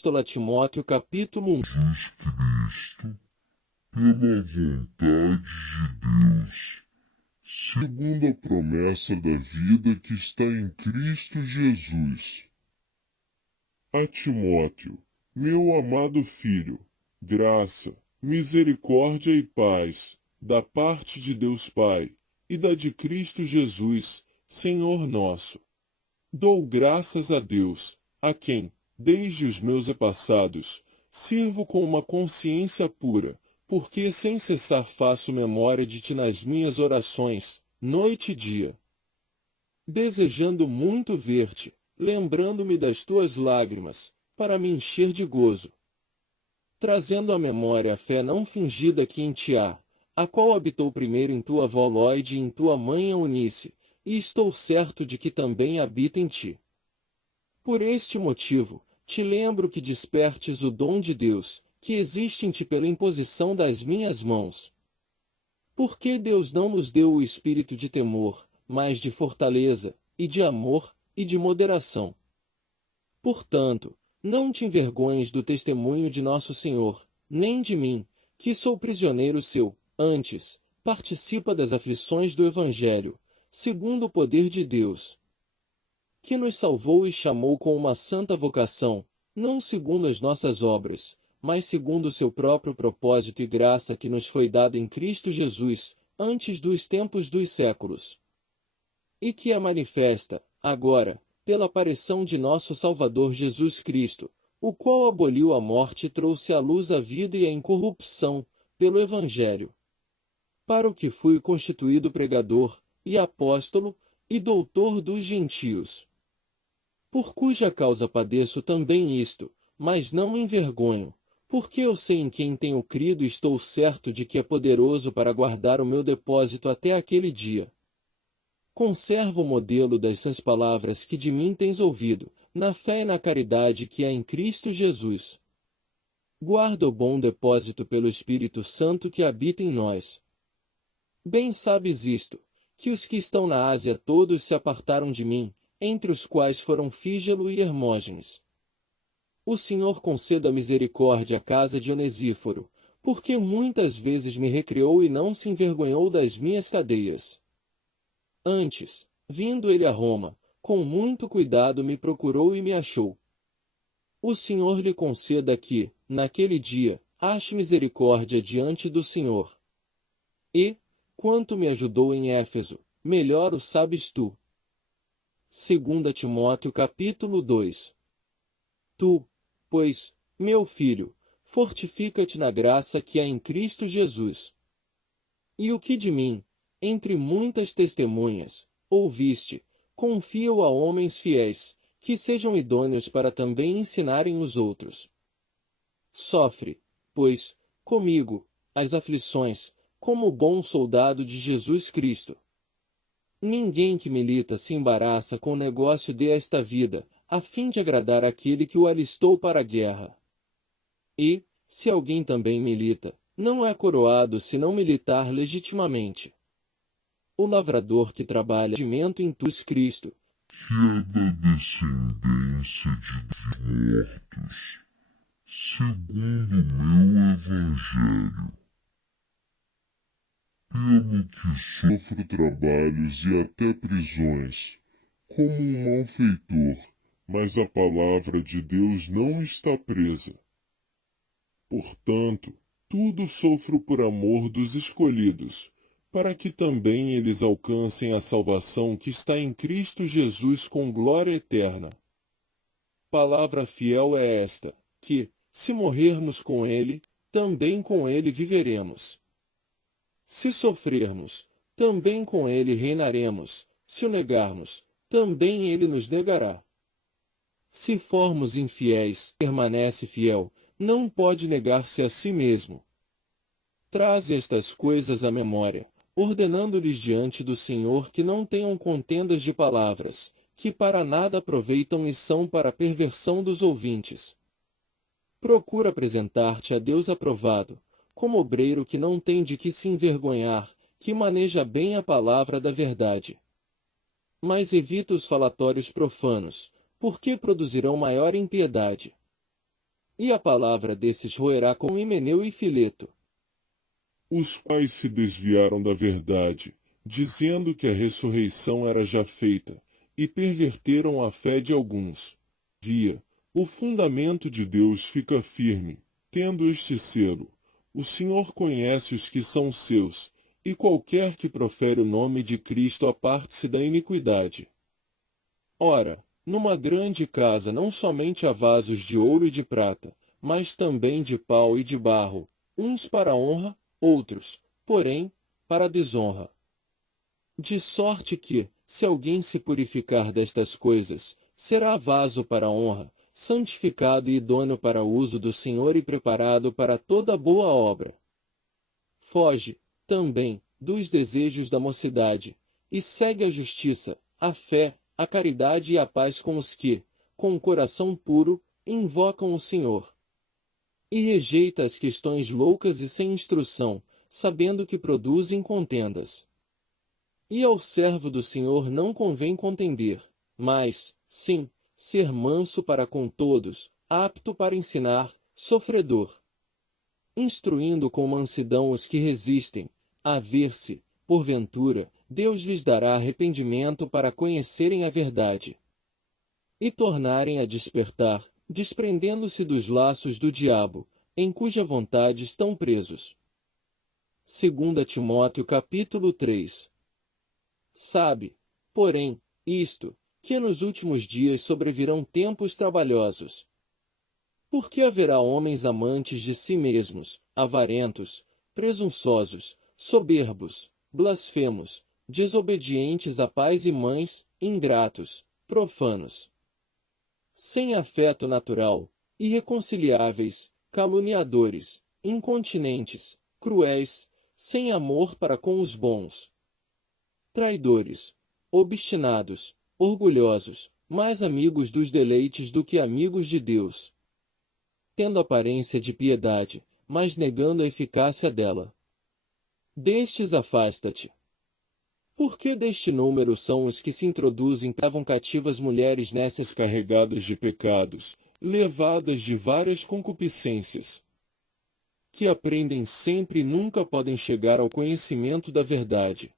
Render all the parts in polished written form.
Epístola a Timóteo, capítulo 1. Jesus Cristo, pela vontade de Deus, segundo a promessa da vida que está em Cristo Jesus. A Timóteo, meu amado filho, graça, misericórdia e paz, da parte de Deus Pai e da de Cristo Jesus, Senhor nosso. Dou graças a Deus, a quem, desde os meus antepassados, sirvo com uma consciência pura, porque sem cessar faço memória de ti nas minhas orações, noite e dia, desejando muito ver-te, lembrando-me das tuas lágrimas, para me encher de gozo, trazendo à memória a fé não fingida que em ti há, a qual habitou primeiro em tua avó Lóide e em tua mãe Eunice, e estou certo de que também habita em ti. Por este motivo, te lembro que despertes o dom de Deus, que existe em ti pela imposição das minhas mãos. Porque Deus não nos deu o espírito de temor, mas de fortaleza, e de amor, e de moderação. Portanto, não te envergonhes do testemunho de nosso Senhor, nem de mim, que sou prisioneiro seu, antes, participa das aflições do Evangelho, segundo o poder de Deus, que nos salvou e chamou com uma santa vocação, não segundo as nossas obras, mas segundo o seu próprio propósito e graça que nos foi dada em Cristo Jesus, antes dos tempos dos séculos. E que é manifesta, agora, pela aparição de nosso Salvador Jesus Cristo, o qual aboliu a morte e trouxe à luz a vida e a incorrupção, pelo Evangelho. Para o que fui constituído pregador, e apóstolo, e doutor dos gentios. Por cuja causa padeço também isto, mas não me envergonho, porque eu sei em quem tenho crido e estou certo de que é poderoso para guardar o meu depósito até aquele dia. Conserva o modelo das sãs palavras que de mim tens ouvido, na fé e na caridade que é em Cristo Jesus. Guarda o bom depósito pelo Espírito Santo que habita em nós. Bem sabes isto, que os que estão na Ásia todos se apartaram de mim, entre os quais foram Fígelo e Hermógenes. O Senhor conceda misericórdia à casa de Onesíforo, porque muitas vezes me recriou e não se envergonhou das minhas cadeias. Antes, vindo ele a Roma, com muito cuidado me procurou e me achou. O Senhor lhe conceda que, naquele dia, ache misericórdia diante do Senhor. E, quanto me ajudou em Éfeso, melhor o sabes tu. 2 Timóteo capítulo 2. Tu, pois, meu filho, fortifica-te na graça que há em Cristo Jesus. E o que de mim, entre muitas testemunhas, ouviste, confia-o a homens fiéis, que sejam idôneos para também ensinarem os outros. Sofre, pois, comigo, as aflições, como bom soldado de Jesus Cristo. Ninguém que milita se embaraça com o negócio desta vida, a fim de agradar aquele que o alistou para a guerra. E, se alguém também milita, não é coroado se não militar legitimamente. O lavrador que trabalha em Jesus Cristo, que é da descendência de mortos, segundo o meu Evangelho, pelo que sofro trabalhos e até prisões, como um malfeitor, mas a palavra de Deus não está presa. Portanto, tudo sofro por amor dos escolhidos, para que também eles alcancem a salvação que está em Cristo Jesus com glória eterna. Palavra fiel é esta, que, se morrermos com ele, também com ele viveremos. Se sofrermos, também com ele reinaremos, se o negarmos, também ele nos negará. Se formos infiéis, permanece fiel, não pode negar-se a si mesmo. Traze estas coisas à memória, ordenando-lhes diante do Senhor que não tenham contendas de palavras, que para nada aproveitam e são para a perversão dos ouvintes. Procura apresentar-te a Deus aprovado, como obreiro que não tem de que se envergonhar, que maneja bem a palavra da verdade. Mas evita os falatórios profanos, porque produzirão maior impiedade. E a palavra desses roerá com Himeneu e Fileto, os quais se desviaram da verdade, dizendo que a ressurreição era já feita, e perverteram a fé de alguns. Via, o fundamento de Deus fica firme, tendo este selo: o Senhor conhece os que são seus, e qualquer que profere o nome de Cristo aparte-se da iniquidade. Ora, numa grande casa não somente há vasos de ouro e de prata, mas também de pau e de barro, uns para honra, outros, porém, para desonra. De sorte que, se alguém se purificar destas coisas, será vaso para honra, santificado e idôneo para o uso do Senhor e preparado para toda boa obra. Foge, também, dos desejos da mocidade, e segue a justiça, a fé, a caridade e a paz com os que, com o coração puro, invocam o Senhor. E rejeita as questões loucas e sem instrução, sabendo que produzem contendas. E ao servo do Senhor não convém contender, mas, sim, ser manso para com todos, apto para ensinar, sofredor, instruindo com mansidão os que resistem, a ver-se, porventura, Deus lhes dará arrependimento para conhecerem a verdade e tornarem a despertar, desprendendo-se dos laços do diabo, em cuja vontade estão presos. 2 Timóteo capítulo 3. Sabe, porém, isto, que nos últimos dias sobrevirão tempos trabalhosos. Porque haverá homens amantes de si mesmos, avarentos, presunçosos, soberbos, blasfemos, desobedientes a pais e mães, ingratos, profanos, sem afeto natural, irreconciliáveis, caluniadores, incontinentes, cruéis, sem amor para com os bons, traidores, obstinados, orgulhosos, mais amigos dos deleites do que amigos de Deus, tendo aparência de piedade, mas negando a eficácia dela. Destes afasta-te. Porque deste número são os que se introduzem e levam cativas mulheres nessas carregadas de pecados, levadas de várias concupiscências, que aprendem sempre e nunca podem chegar ao conhecimento da verdade.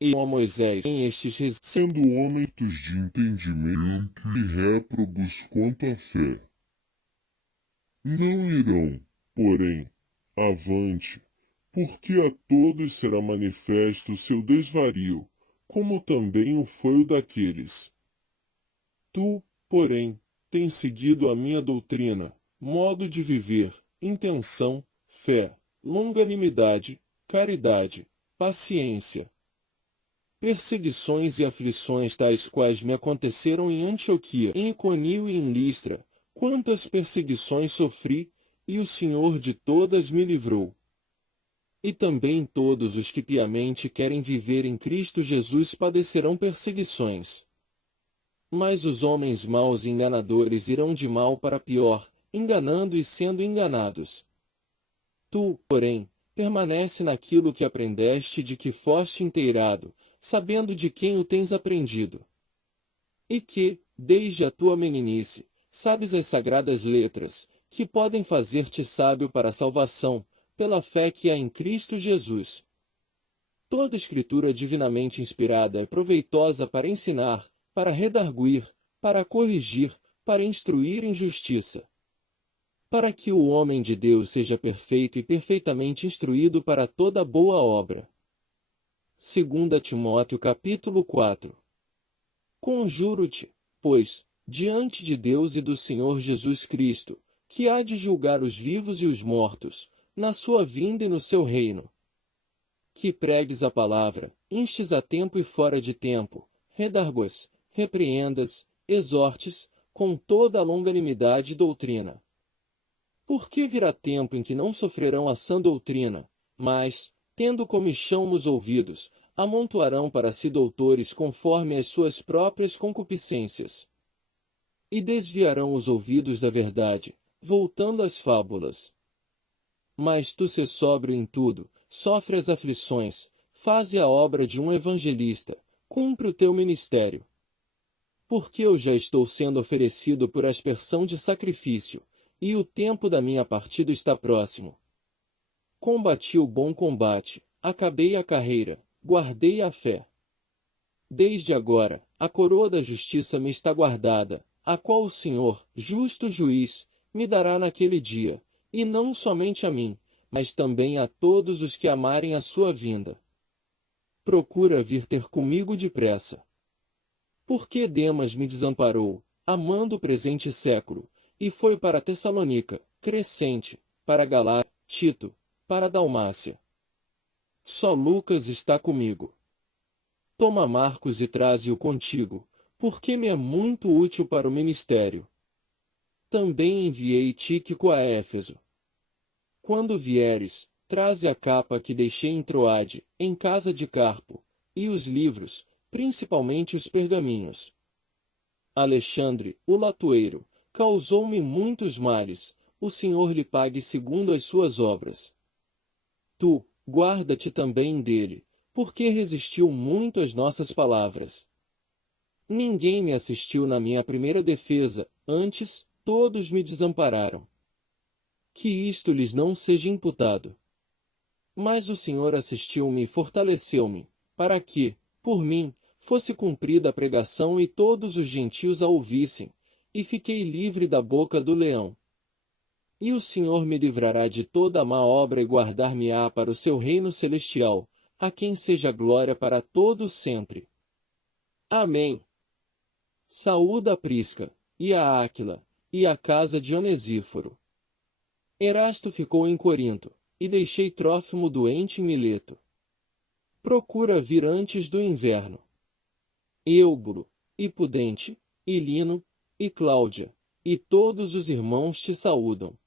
E a Moisés em estes sendo homens de entendimento e réprobos quanto à fé. Não irão, porém, avante, porque a todos será manifesto o seu desvario, como também o foi o daqueles. Tu, porém, tens seguido a minha doutrina, modo de viver, intenção, fé, longanimidade, caridade, paciência, perseguições e aflições tais quais me aconteceram em Antioquia, em Iconio e em Listra, quantas perseguições sofri, e o Senhor de todas me livrou. E também todos os que piamente querem viver em Cristo Jesus padecerão perseguições. Mas os homens maus e enganadores irão de mal para pior, enganando e sendo enganados. Tu, porém, permanece naquilo que aprendeste e de que foste inteirado, sabendo de quem o tens aprendido. E que, desde a tua meninice, sabes as sagradas letras, que podem fazer-te sábio para a salvação, pela fé que há em Cristo Jesus. Toda escritura divinamente inspirada é proveitosa para ensinar, para redarguir, para corrigir, para instruir em justiça, para que o homem de Deus seja perfeito e perfeitamente instruído para toda boa obra. 2 Timóteo capítulo 4. Conjuro-te, pois, diante de Deus e do Senhor Jesus Cristo, que há de julgar os vivos e os mortos, na sua vinda e no seu reino, que pregues a palavra, instes a tempo e fora de tempo, redarguas, repreendas, exortes, com toda a longanimidade e doutrina. Porque virá tempo em que não sofrerão a sã doutrina, mas, tendo comichão nos ouvidos, amontoarão para si doutores conforme as suas próprias concupiscências. E desviarão os ouvidos da verdade, voltando às fábulas. Mas tu se sóbrio em tudo, sofre as aflições, faze a obra de um evangelista, cumpre o teu ministério. Porque eu já estou sendo oferecido por aspersão de sacrifício, e o tempo da minha partida está próximo. Combati o bom combate, acabei a carreira, guardei a fé. Desde agora, a coroa da justiça me está guardada, a qual o Senhor, justo juiz, me dará naquele dia, e não somente a mim, mas também a todos os que amarem a sua vinda. Procura vir ter comigo depressa. Porque Demas me desamparou, amando o presente século, e foi para Tessalônica, Crescente, para Galácia, Tito, para Dalmácia. Só Lucas está comigo. Toma Marcos e traze-o contigo, porque me é muito útil para o ministério. Também enviei Tíquico a Éfeso. Quando vieres, traze a capa que deixei em Troade, em casa de Carpo, e os livros, principalmente os pergaminhos. Alexandre, o latoeiro, causou-me muitos males, o Senhor lhe pague segundo as suas obras. Tu, guarda-te também dele, porque resistiu muito às nossas palavras. Ninguém me assistiu na minha primeira defesa, antes, todos me desampararam. Que isto lhes não seja imputado. Mas o Senhor assistiu-me e fortaleceu-me, para que, por mim, fosse cumprida a pregação e todos os gentios a ouvissem, e fiquei livre da boca do leão. E o Senhor me livrará de toda a má obra e guardar-me-á para o seu reino celestial, a quem seja glória para todo sempre. Amém. Saúda a Prisca, e a Áquila, e a casa de Onesíforo. Erasto ficou em Corinto, e deixei Trófimo doente em Mileto. Procura vir antes do inverno. Eubulo, e Pudente, e Lino, e Cláudia, e todos os irmãos te saúdam.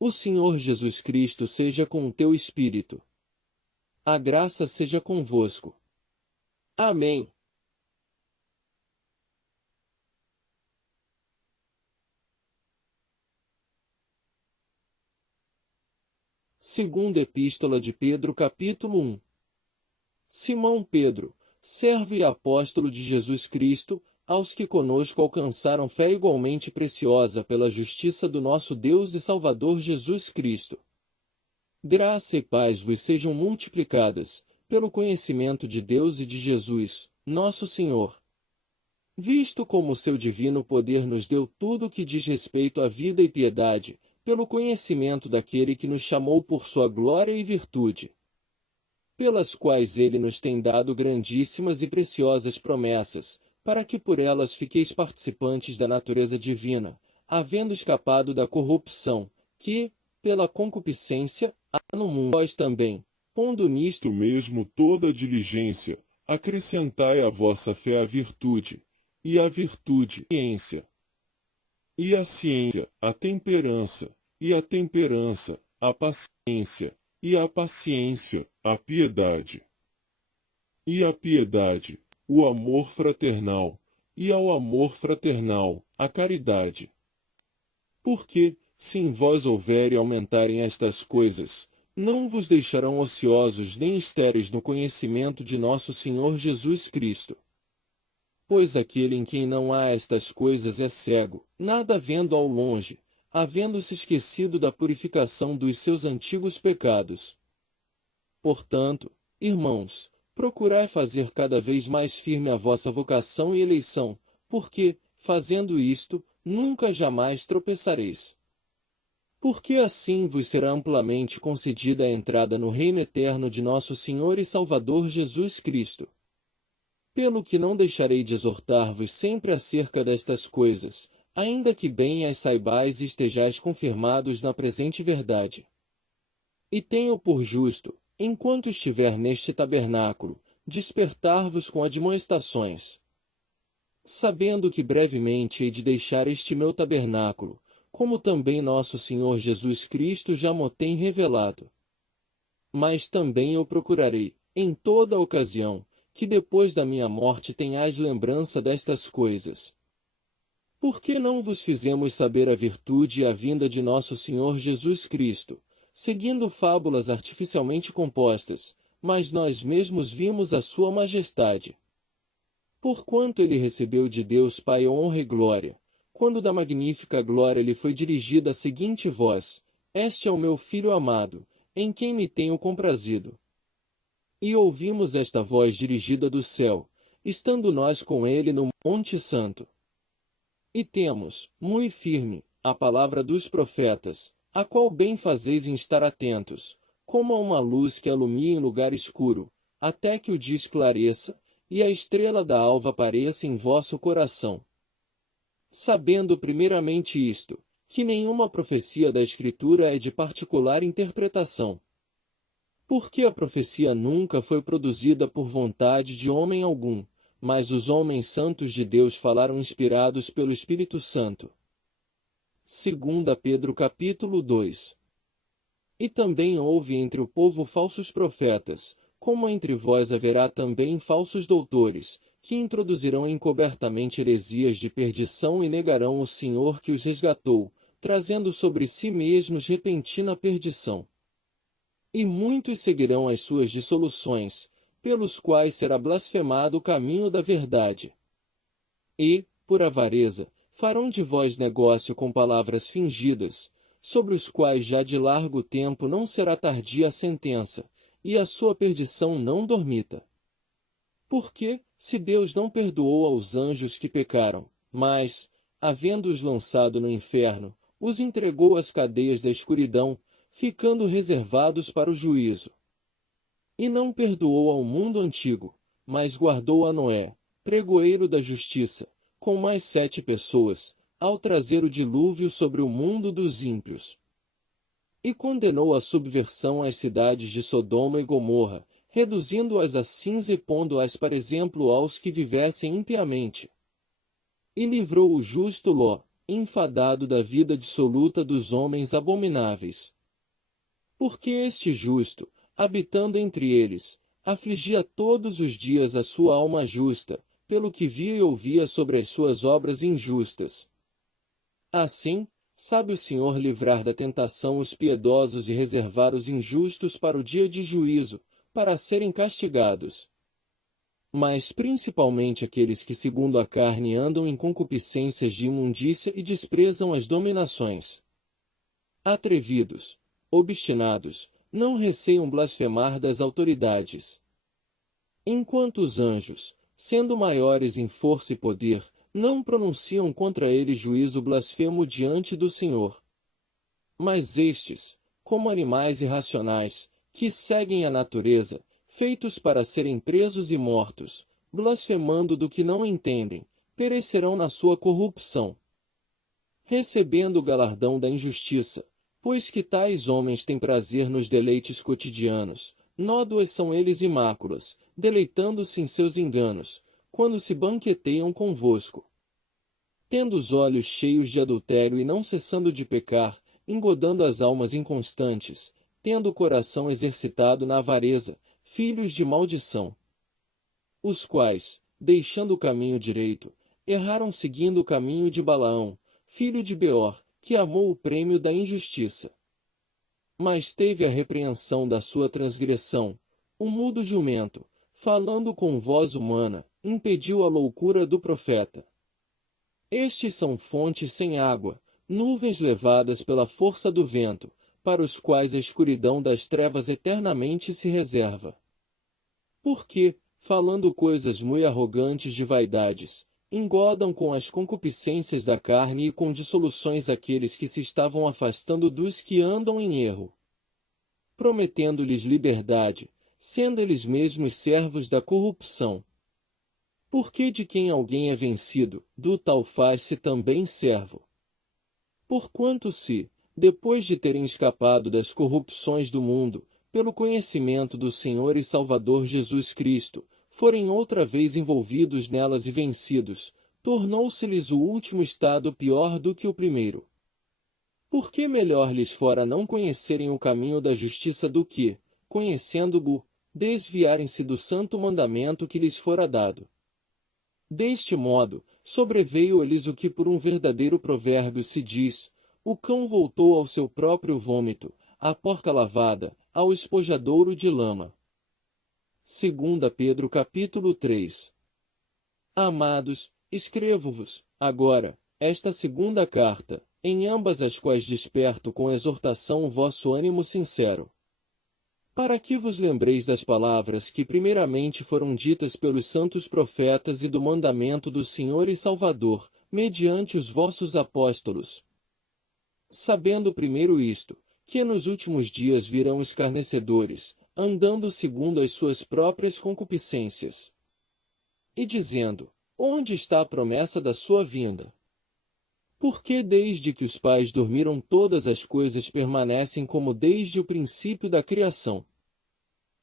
O Senhor Jesus Cristo seja com o teu espírito. A graça seja convosco. Amém. Segunda Epístola de Pedro, capítulo 1. Simão Pedro, servo e apóstolo de Jesus Cristo, aos que conosco alcançaram fé igualmente preciosa pela justiça do nosso Deus e Salvador Jesus Cristo. Graça e paz vos sejam multiplicadas, pelo conhecimento de Deus e de Jesus, nosso Senhor. Visto como o seu divino poder nos deu tudo o que diz respeito à vida e piedade, pelo conhecimento daquele que nos chamou por sua glória e virtude, pelas quais ele nos tem dado grandíssimas e preciosas promessas, para que por elas fiqueis participantes da natureza divina, havendo escapado da corrupção, que, pela concupiscência, há no mundo. Vós também, pondo nisto mesmo toda a diligência, acrescentai à vossa fé a virtude, e à virtude, a ciência, e a ciência, a temperança, e a temperança, a paciência, e a paciência, a piedade, e a piedade, o amor fraternal, e ao amor fraternal, a caridade. Porque, se em vós houver e aumentarem estas coisas, não vos deixarão ociosos nem estéreis no conhecimento de nosso Senhor Jesus Cristo. Pois aquele em quem não há estas coisas é cego, nada vendo ao longe, havendo-se esquecido da purificação dos seus antigos pecados. Portanto, irmãos, procurai fazer cada vez mais firme a vossa vocação e eleição, porque, fazendo isto, nunca jamais tropeçareis. Porque assim vos será amplamente concedida a entrada no reino eterno de nosso Senhor e Salvador Jesus Cristo. Pelo que não deixarei de exortar-vos sempre acerca destas coisas, ainda que bem as saibais e estejais confirmados na presente verdade. E tenho por justo, enquanto estiver neste tabernáculo, despertar-vos com admoestações. Sabendo que brevemente hei de deixar este meu tabernáculo, como também nosso Senhor Jesus Cristo já mo tem revelado. Mas também eu procurarei, em toda a ocasião, que depois da minha morte tenhais lembrança destas coisas. Por que não vos fizemos saber a virtude e a vinda de nosso Senhor Jesus Cristo, seguindo fábulas artificialmente compostas, mas nós mesmos vimos a sua majestade? Porquanto ele recebeu de Deus Pai honra e glória, quando da magnífica glória lhe foi dirigida a seguinte voz: Este é o meu Filho amado, em quem me tenho comprazido. E ouvimos esta voz dirigida do céu, estando nós com ele no Monte Santo. E temos, muito firme, a palavra dos profetas, a qual bem fazeis em estar atentos, como a uma luz que alumia em lugar escuro, até que o dia esclareça, e a estrela da alva apareça em vosso coração. Sabendo primeiramente isto, que nenhuma profecia da Escritura é de particular interpretação. Porque a profecia nunca foi produzida por vontade de homem algum, mas os homens santos de Deus falaram inspirados pelo Espírito Santo. 2 Pedro capítulo 2. E também houve entre o povo falsos profetas, como entre vós haverá também falsos doutores, que introduzirão encobertamente heresias de perdição e negarão o Senhor que os resgatou, trazendo sobre si mesmos repentina perdição. E muitos seguirão as suas dissoluções, pelos quais será blasfemado o caminho da verdade. E, por avareza, farão de vós negócio com palavras fingidas, sobre os quais já de largo tempo não será tardia a sentença, e a sua perdição não dormita. Porque, se Deus não perdoou aos anjos que pecaram, mas, havendo-os lançado no inferno, os entregou às cadeias da escuridão, ficando reservados para o juízo. E não perdoou ao mundo antigo, mas guardou a Noé, pregoeiro da justiça, com mais 7 pessoas, ao trazer o dilúvio sobre o mundo dos ímpios. E condenou a subversão às cidades de Sodoma e Gomorra, reduzindo-as a cinza e pondo-as para exemplo aos que vivessem impiamente. E livrou o justo Ló, enfadado da vida dissoluta dos homens abomináveis. Porque este justo, habitando entre eles, afligia todos os dias a sua alma justa, pelo que via e ouvia sobre as suas obras injustas. Assim, sabe o Senhor livrar da tentação os piedosos e reservar os injustos para o dia de juízo, para serem castigados. Mas principalmente aqueles que segundo a carne andam em concupiscências de imundícia e desprezam as dominações. Atrevidos, obstinados, não receiam blasfemar das autoridades. Enquanto os anjos, sendo maiores em força e poder, não pronunciam contra eles juízo blasfemo diante do Senhor. Mas estes, como animais irracionais, que seguem a natureza, feitos para serem presos e mortos, blasfemando do que não entendem, perecerão na sua corrupção, recebendo o galardão da injustiça, pois que tais homens têm prazer nos deleites cotidianos, nódoas são eles e máculas, deleitando-se em seus enganos, quando se banqueteiam convosco. Tendo os olhos cheios de adultério e não cessando de pecar, engodando as almas inconstantes, tendo o coração exercitado na avareza, filhos de maldição. Os quais, deixando o caminho direito, erraram seguindo o caminho de Balaão, filho de Beor, que amou o prêmio da injustiça. Mas teve a repreensão da sua transgressão, o mudo jumento, falando com voz humana, impediu a loucura do profeta. Estes são fontes sem água, nuvens levadas pela força do vento, para os quais a escuridão das trevas eternamente se reserva. Porque, falando coisas muito arrogantes de vaidades, engodam com as concupiscências da carne e com dissoluções aqueles que se estavam afastando dos que andam em erro, prometendo-lhes liberdade, sendo eles mesmos servos da corrupção. Porque de quem alguém é vencido, do tal faz-se também servo. Porquanto se, depois de terem escapado das corrupções do mundo, pelo conhecimento do Senhor e Salvador Jesus Cristo, forem outra vez envolvidos nelas e vencidos, tornou-se-lhes o último estado pior do que o primeiro. Porque melhor lhes fora não conhecerem o caminho da justiça do que, conhecendo-o, desviarem-se do santo mandamento que lhes fora dado. Deste modo, sobreveio-lhes o que por um verdadeiro provérbio se diz: o cão voltou ao seu próprio vômito, a porca lavada, ao espojadouro de lama. 2 Pedro capítulo 3. Amados, escrevo-vos, agora, esta segunda carta, em ambas as quais desperto com exortação o vosso ânimo sincero. Para que vos lembreis das palavras que primeiramente foram ditas pelos santos profetas e do mandamento do Senhor e Salvador, mediante os vossos apóstolos. Sabendo primeiro isto, que nos últimos dias virão escarnecedores, andando segundo as suas próprias concupiscências. E dizendo, onde está a promessa da sua vinda? Porque desde que os pais dormiram todas as coisas permanecem como desde o princípio da criação.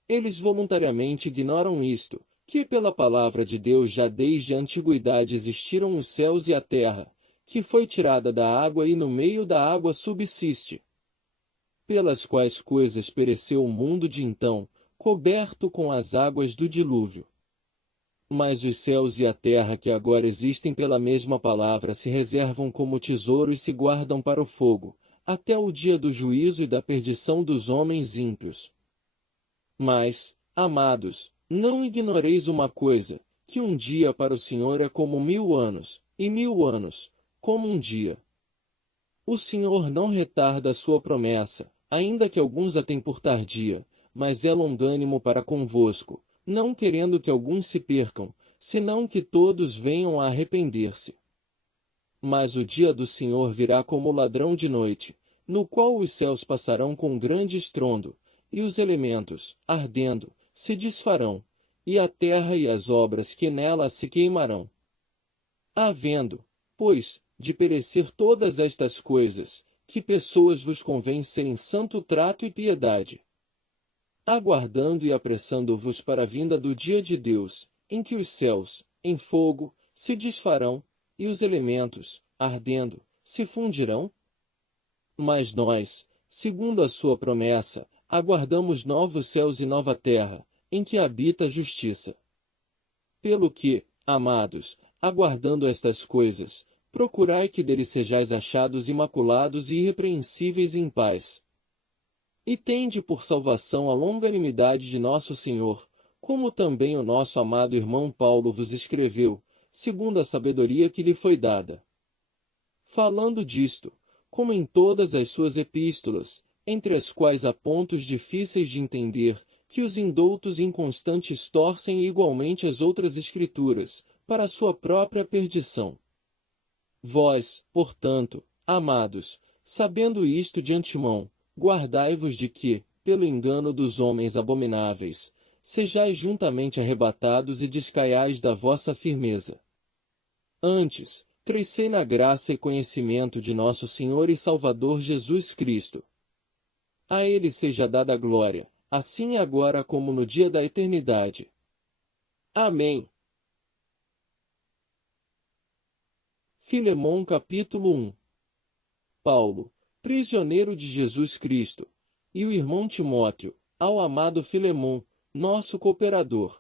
Eles voluntariamente ignoram isto, que pela palavra de Deus já desde a antiguidade existiram os céus e a terra, que foi tirada da água e no meio da água subsiste. Pelas quais coisas pereceu o mundo de então, coberto com as águas do dilúvio. Mas os céus e a terra que agora existem pela mesma palavra se reservam como tesouro e se guardam para o fogo, até o dia do juízo e da perdição dos homens ímpios. Mas, amados, não ignoreis uma coisa, que um dia para o Senhor é como 1000 anos, e 1000 anos, como um dia. O Senhor não retarda a sua promessa, ainda que alguns a tenham por tardia, mas é longânimo para convosco, não querendo que alguns se percam, senão que todos venham a arrepender-se. Mas o dia do Senhor virá como ladrão de noite, no qual os céus passarão com grande estrondo, e os elementos, ardendo, se desfarão, e a terra e as obras que nela se queimarão. Havendo, pois, de perecer todas estas coisas, que pessoas vos convém serem santo trato e piedade, aguardando e apressando-vos para a vinda do dia de Deus, em que os céus, em fogo, se desfarão, e os elementos, ardendo, se fundirão? Mas nós, segundo a sua promessa, aguardamos novos céus e nova terra, em que habita a justiça. Pelo que, amados, aguardando estas coisas, procurai que dele sejais achados imaculados e irrepreensíveis em paz. E tende por salvação a longanimidade de nosso Senhor, como também o nosso amado irmão Paulo vos escreveu, segundo a sabedoria que lhe foi dada. Falando disto, como em todas as suas epístolas, entre as quais há pontos difíceis de entender, que os indoutos inconstantes torcem igualmente as outras escrituras, para a sua própria perdição. Vós, portanto, amados, sabendo isto de antemão, guardai-vos de que, pelo engano dos homens abomináveis, sejais juntamente arrebatados e descaiais da vossa firmeza. Antes, crescei na graça e conhecimento de nosso Senhor e Salvador Jesus Cristo. A ele seja dada a glória, assim agora como no dia da eternidade. Amém. Filemon capítulo 1. Paulo, prisioneiro de Jesus Cristo, e o irmão Timóteo, ao amado Filemon, nosso cooperador.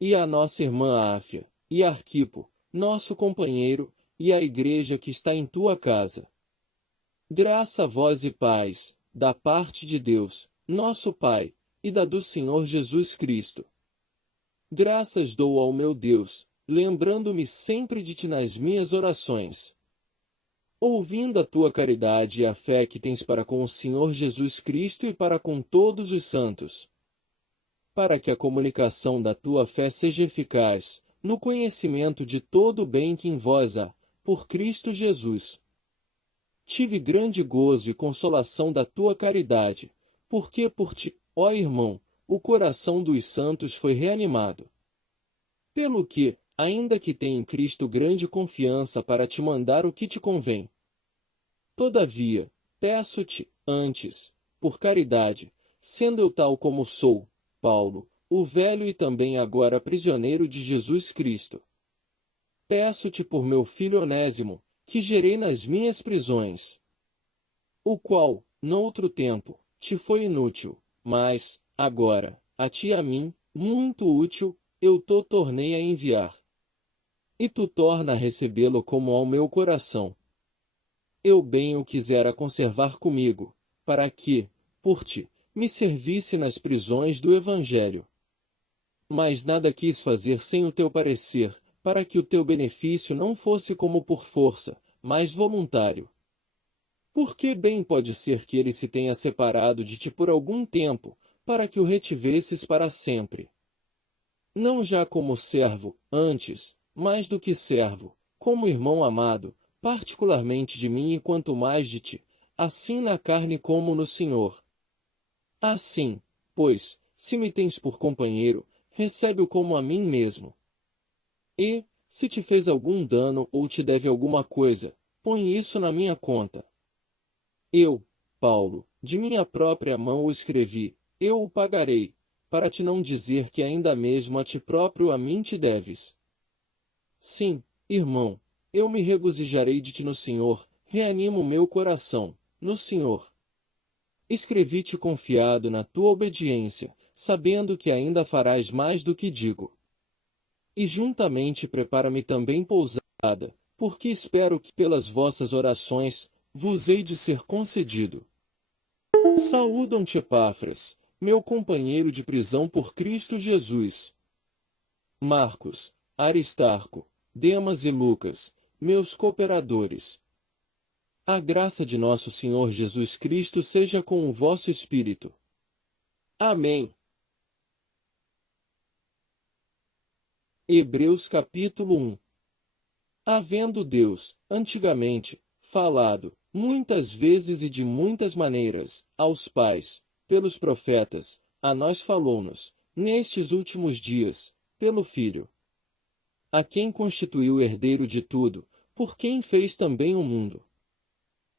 E a nossa irmã Áfia, e Arquipo, nosso companheiro, e a igreja que está em tua casa. Graça a vós e paz, da parte de Deus, nosso Pai, e da do Senhor Jesus Cristo. Graças dou ao meu Deus, lembrando-me sempre de ti nas minhas orações. Ouvindo a tua caridade e a fé que tens para com o Senhor Jesus Cristo e para com todos os santos. Para que a comunicação da tua fé seja eficaz, no conhecimento de todo o bem que em vós há, por Cristo Jesus. Tive grande gozo e consolação da tua caridade, porque por ti, ó irmão, o coração dos santos foi reanimado. Pelo que, ainda que tenha em Cristo grande confiança para te mandar o que te convém. Todavia, peço-te, antes, por caridade, sendo eu tal como sou, Paulo, o velho e também agora prisioneiro de Jesus Cristo. Peço-te por meu filho Onésimo, que gerei nas minhas prisões. O qual, noutro tempo, te foi inútil, mas, agora, a ti e a mim, muito útil, eu te tornei a enviar. E tu torna a recebê-lo como ao meu coração. Eu bem o quisera conservar comigo, para que, por ti, me servisse nas prisões do Evangelho. Mas nada quis fazer sem o teu parecer, para que o teu benefício não fosse como por força, mas voluntário. Porque bem pode ser que ele se tenha separado de ti por algum tempo, para que o retivesses para sempre. Não já como servo, antes, mais do que servo, como irmão amado, particularmente de mim e quanto mais de ti, assim na carne como no Senhor. Assim, pois, se me tens por companheiro, recebe-o como a mim mesmo. E, se te fez algum dano ou te deve alguma coisa, põe isso na minha conta. Eu, Paulo, de minha própria mão o escrevi, eu o pagarei, para te não dizer que ainda mesmo a ti próprio a mim te deves. Sim, irmão, eu me regozijarei de ti no Senhor, reanimo meu coração, no Senhor. Escrevi-te confiado na tua obediência, sabendo que ainda farás mais do que digo. E juntamente prepara-me também pousada, porque espero que pelas vossas orações vos hei de ser concedido. Saúdam-te, Epáfras, meu companheiro de prisão por Cristo Jesus. Marcos, Aristarco, Demas e Lucas, meus cooperadores. A graça de nosso Senhor Jesus Cristo seja com o vosso espírito. Amém. Hebreus capítulo 1. Havendo Deus, antigamente, falado, muitas vezes e de muitas maneiras, aos pais, pelos profetas, a nós falou-nos, nestes últimos dias, pelo Filho, a quem constituiu herdeiro de tudo, por quem fez também o mundo,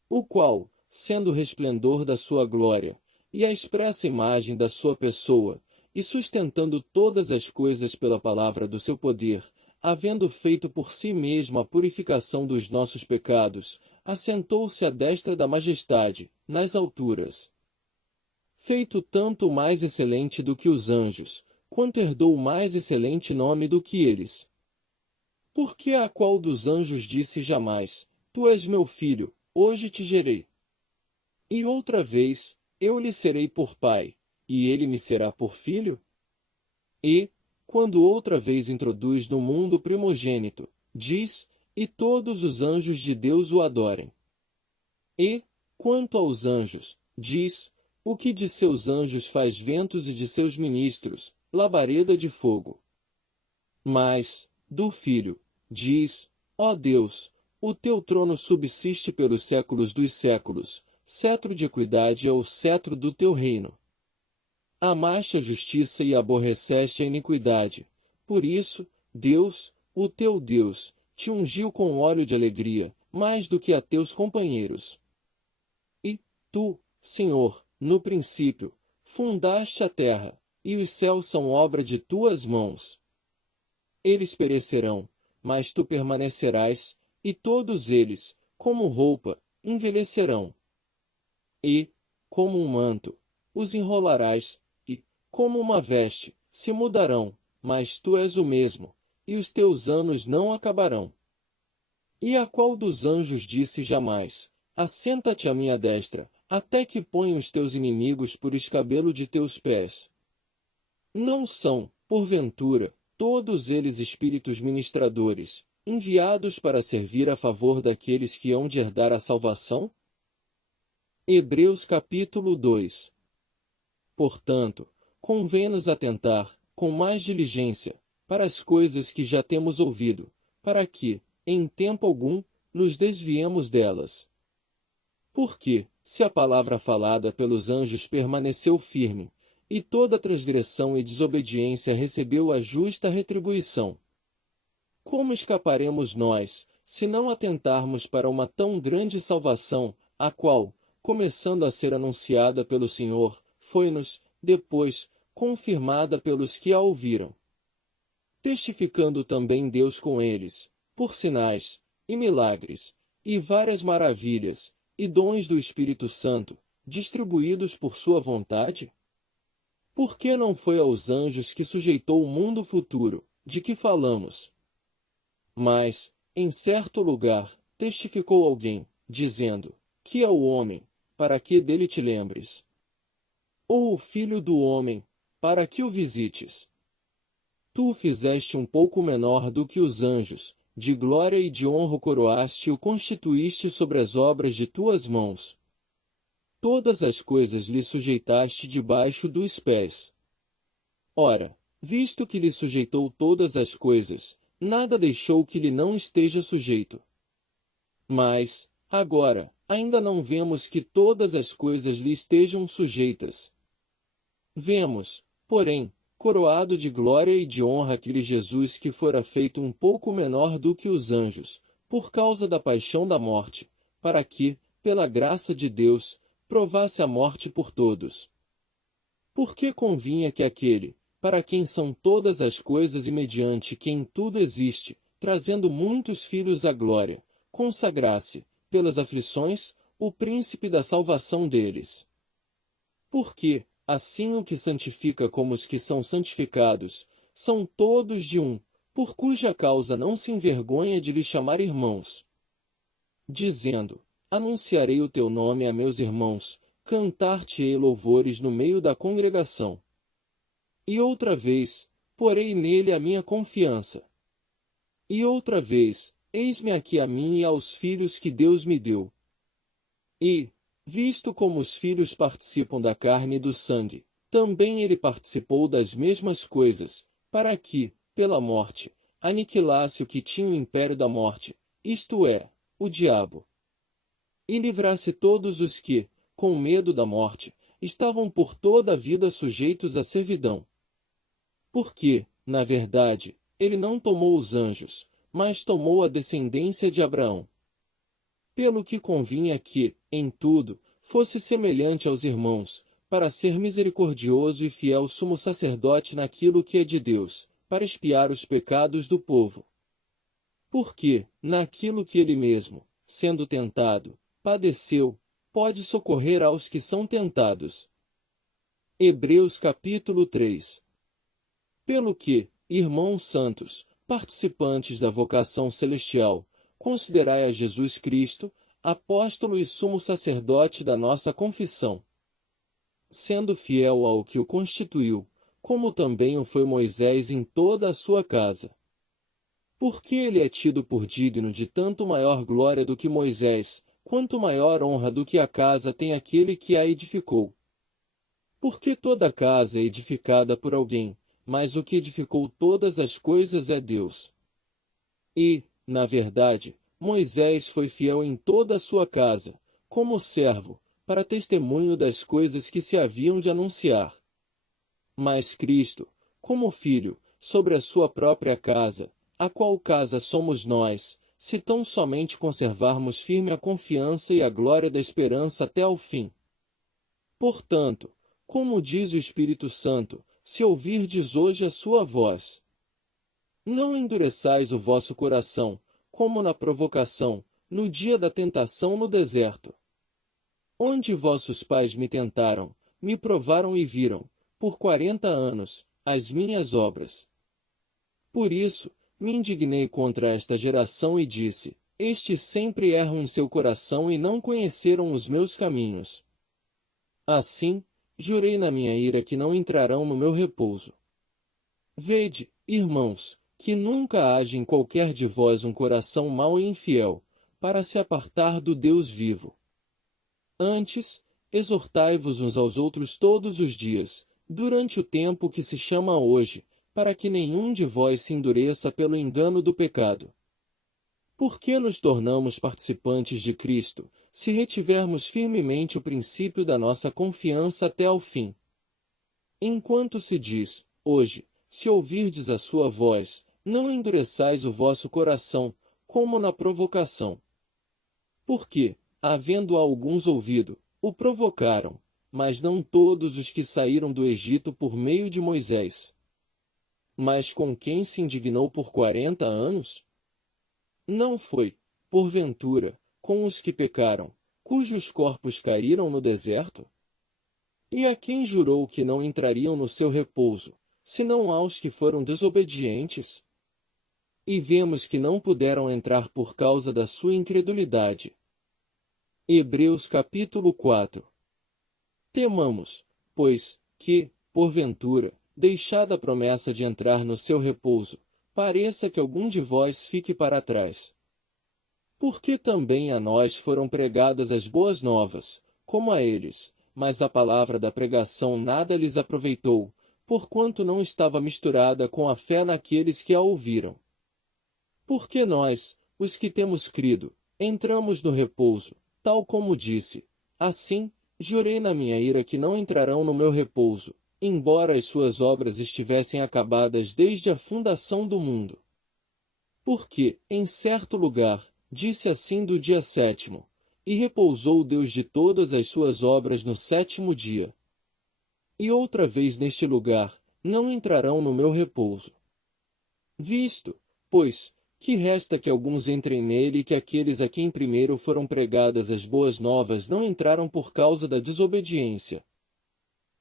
o qual, sendo o resplendor da sua glória, e a expressa imagem da sua pessoa, e sustentando todas as coisas pela palavra do seu poder, havendo feito por si mesmo a purificação dos nossos pecados, assentou-se à destra da majestade, nas alturas. Feito tanto mais excelente do que os anjos, quanto herdou mais excelente nome do que eles. Porque a qual dos anjos disse jamais, Tu és meu filho, hoje te gerei. E outra vez, eu lhe serei por pai, e ele me será por filho? E, quando outra vez introduz no mundo o primogênito, diz, e todos os anjos de Deus o adorem. E, quanto aos anjos, diz, o que de seus anjos faz ventos e de seus ministros, labareda de fogo. Mas, do Filho, diz, ó Deus, o teu trono subsiste pelos séculos dos séculos, cetro de equidade é o cetro do teu reino. Amaste a justiça e aborreceste a iniquidade. Por isso, Deus, o teu Deus, te ungiu com óleo de alegria, mais do que a teus companheiros. E, tu, Senhor, no princípio, fundaste a terra, e os céus são obra de tuas mãos. Eles perecerão, mas tu permanecerás, e todos eles, como roupa, envelhecerão. E, como um manto, os enrolarás, e, como uma veste, se mudarão, mas tu és o mesmo, e os teus anos não acabarão. E a qual dos anjos disse jamais, assenta-te à minha destra, até que ponha os teus inimigos por escabelo de teus pés? Não são, porventura, todos eles espíritos ministradores, enviados para servir a favor daqueles que hão de herdar a salvação? Hebreus capítulo 2. Portanto, convém-nos atentar, com mais diligência, para as coisas que já temos ouvido, para que, em tempo algum, nos desviemos delas. Porque, se a palavra falada pelos anjos permaneceu firme, e toda transgressão e desobediência recebeu a justa retribuição, como escaparemos nós, se não atentarmos para uma tão grande salvação, a qual, começando a ser anunciada pelo Senhor, foi-nos, depois, confirmada pelos que a ouviram? Testificando também Deus com eles, por sinais, e milagres, e várias maravilhas, e dons do Espírito Santo, distribuídos por sua vontade? Por que não foi aos anjos que sujeitou o mundo futuro, de que falamos? Mas, em certo lugar, testificou alguém, dizendo, que é o homem, para que dele te lembres? Ou o filho do homem, para que o visites? tu o fizeste um pouco menor do que os anjos, de glória e de honra o coroaste e o constituíste sobre as obras de tuas mãos. Todas as coisas lhe sujeitaste debaixo dos pés. Ora, visto que lhe sujeitou todas as coisas, nada deixou que lhe não esteja sujeito. Mas, agora, ainda não vemos que todas as coisas lhe estejam sujeitas. Vemos, porém, coroado de glória e de honra aquele Jesus que fora feito um pouco menor do que os anjos, por causa da paixão da morte, para que, pela graça de Deus, provasse a morte por todos. Porque convinha que aquele, para quem são todas as coisas e mediante quem tudo existe, trazendo muitos filhos à glória, consagrasse, pelas aflições, o príncipe da salvação deles. Porque, assim o que santifica como os que são santificados, são todos de um, por cuja causa não se envergonha de lhe chamar irmãos. Dizendo, anunciarei o teu nome a meus irmãos, cantar-te-ei louvores no meio da congregação. E outra vez, porei nele a minha confiança. E outra vez, eis-me aqui a mim e aos filhos que Deus me deu. E, visto como os filhos participam da carne e do sangue, também ele participou das mesmas coisas, para que, pela morte, aniquilasse o que tinha o império da morte, isto é, o diabo. E livrasse todos os que, com medo da morte, estavam por toda a vida sujeitos à servidão. Porque, na verdade, ele não tomou os anjos, mas tomou a descendência de Abraão. Pelo que convinha que, em tudo, fosse semelhante aos irmãos, para ser misericordioso e fiel sumo sacerdote naquilo que é de Deus, para expiar os pecados do povo. Porque, naquilo que ele mesmo, sendo tentado, padeceu, pode socorrer aos que são tentados. Hebreus capítulo 3. Pelo que, irmãos santos, participantes da vocação celestial, considerai a Jesus Cristo, apóstolo e sumo sacerdote da nossa confissão. Sendo fiel ao que o constituiu, como também o foi Moisés em toda a sua casa. Porque ele é tido por digno de tanto maior glória do que Moisés, quanto maior honra do que a casa tem aquele que a edificou. Porque toda casa é edificada por alguém, mas o que edificou todas as coisas é Deus. E, na verdade, Moisés foi fiel em toda a sua casa, como servo, para testemunho das coisas que se haviam de anunciar. Mas Cristo, como filho, sobre a sua própria casa, a qual casa somos nós, se tão somente conservarmos firme a confiança e a glória da esperança até ao fim. Portanto, como diz o Espírito Santo, se ouvirdes hoje a sua voz, não endureçais o vosso coração, como na provocação, no dia da tentação no deserto. Onde vossos pais me tentaram, me provaram e viram, por 40 anos, as minhas obras. Por isso, me indignei contra esta geração e disse, estes sempre erram em seu coração e não conheceram os meus caminhos. Assim, jurei na minha ira que não entrarão no meu repouso. Vede, irmãos, que nunca haja em qualquer de vós um coração mau e infiel, para se apartar do Deus vivo. Antes, exortai-vos uns aos outros todos os dias, durante o tempo que se chama hoje, para que nenhum de vós se endureça pelo engano do pecado. Por que nos tornamos participantes de Cristo, se retivermos firmemente o princípio da nossa confiança até ao fim? Enquanto se diz, hoje, se ouvirdes a sua voz, não endureçais o vosso coração, como na provocação. Porque, havendo alguns ouvido, o provocaram, mas não todos os que saíram do Egito por meio de Moisés. Mas com quem se indignou por 40 anos? Não foi, porventura, com os que pecaram, cujos corpos caíram no deserto? E a quem jurou que não entrariam no seu repouso, senão aos que foram desobedientes? E vemos que não puderam entrar por causa da sua incredulidade. Hebreus capítulo 4. Temamos, pois, que, porventura, deixada a promessa de entrar no seu repouso, pareça que algum de vós fique para trás. Porque também a nós foram pregadas as boas novas, como a eles, mas a palavra da pregação nada lhes aproveitou, porquanto não estava misturada com a fé naqueles que a ouviram. Porque nós, os que temos crido, entramos no repouso, tal como disse. Assim, jurei na minha ira que não entrarão no meu repouso, embora as suas obras estivessem acabadas desde a fundação do mundo. Porque, em certo lugar, disse assim do dia sétimo, e repousou Deus de todas as suas obras no sétimo dia. E outra vez neste lugar, não entrarão no meu repouso. Visto, pois, que resta que alguns entrem nele e que aqueles a quem primeiro foram pregadas as boas novas não entraram por causa da desobediência.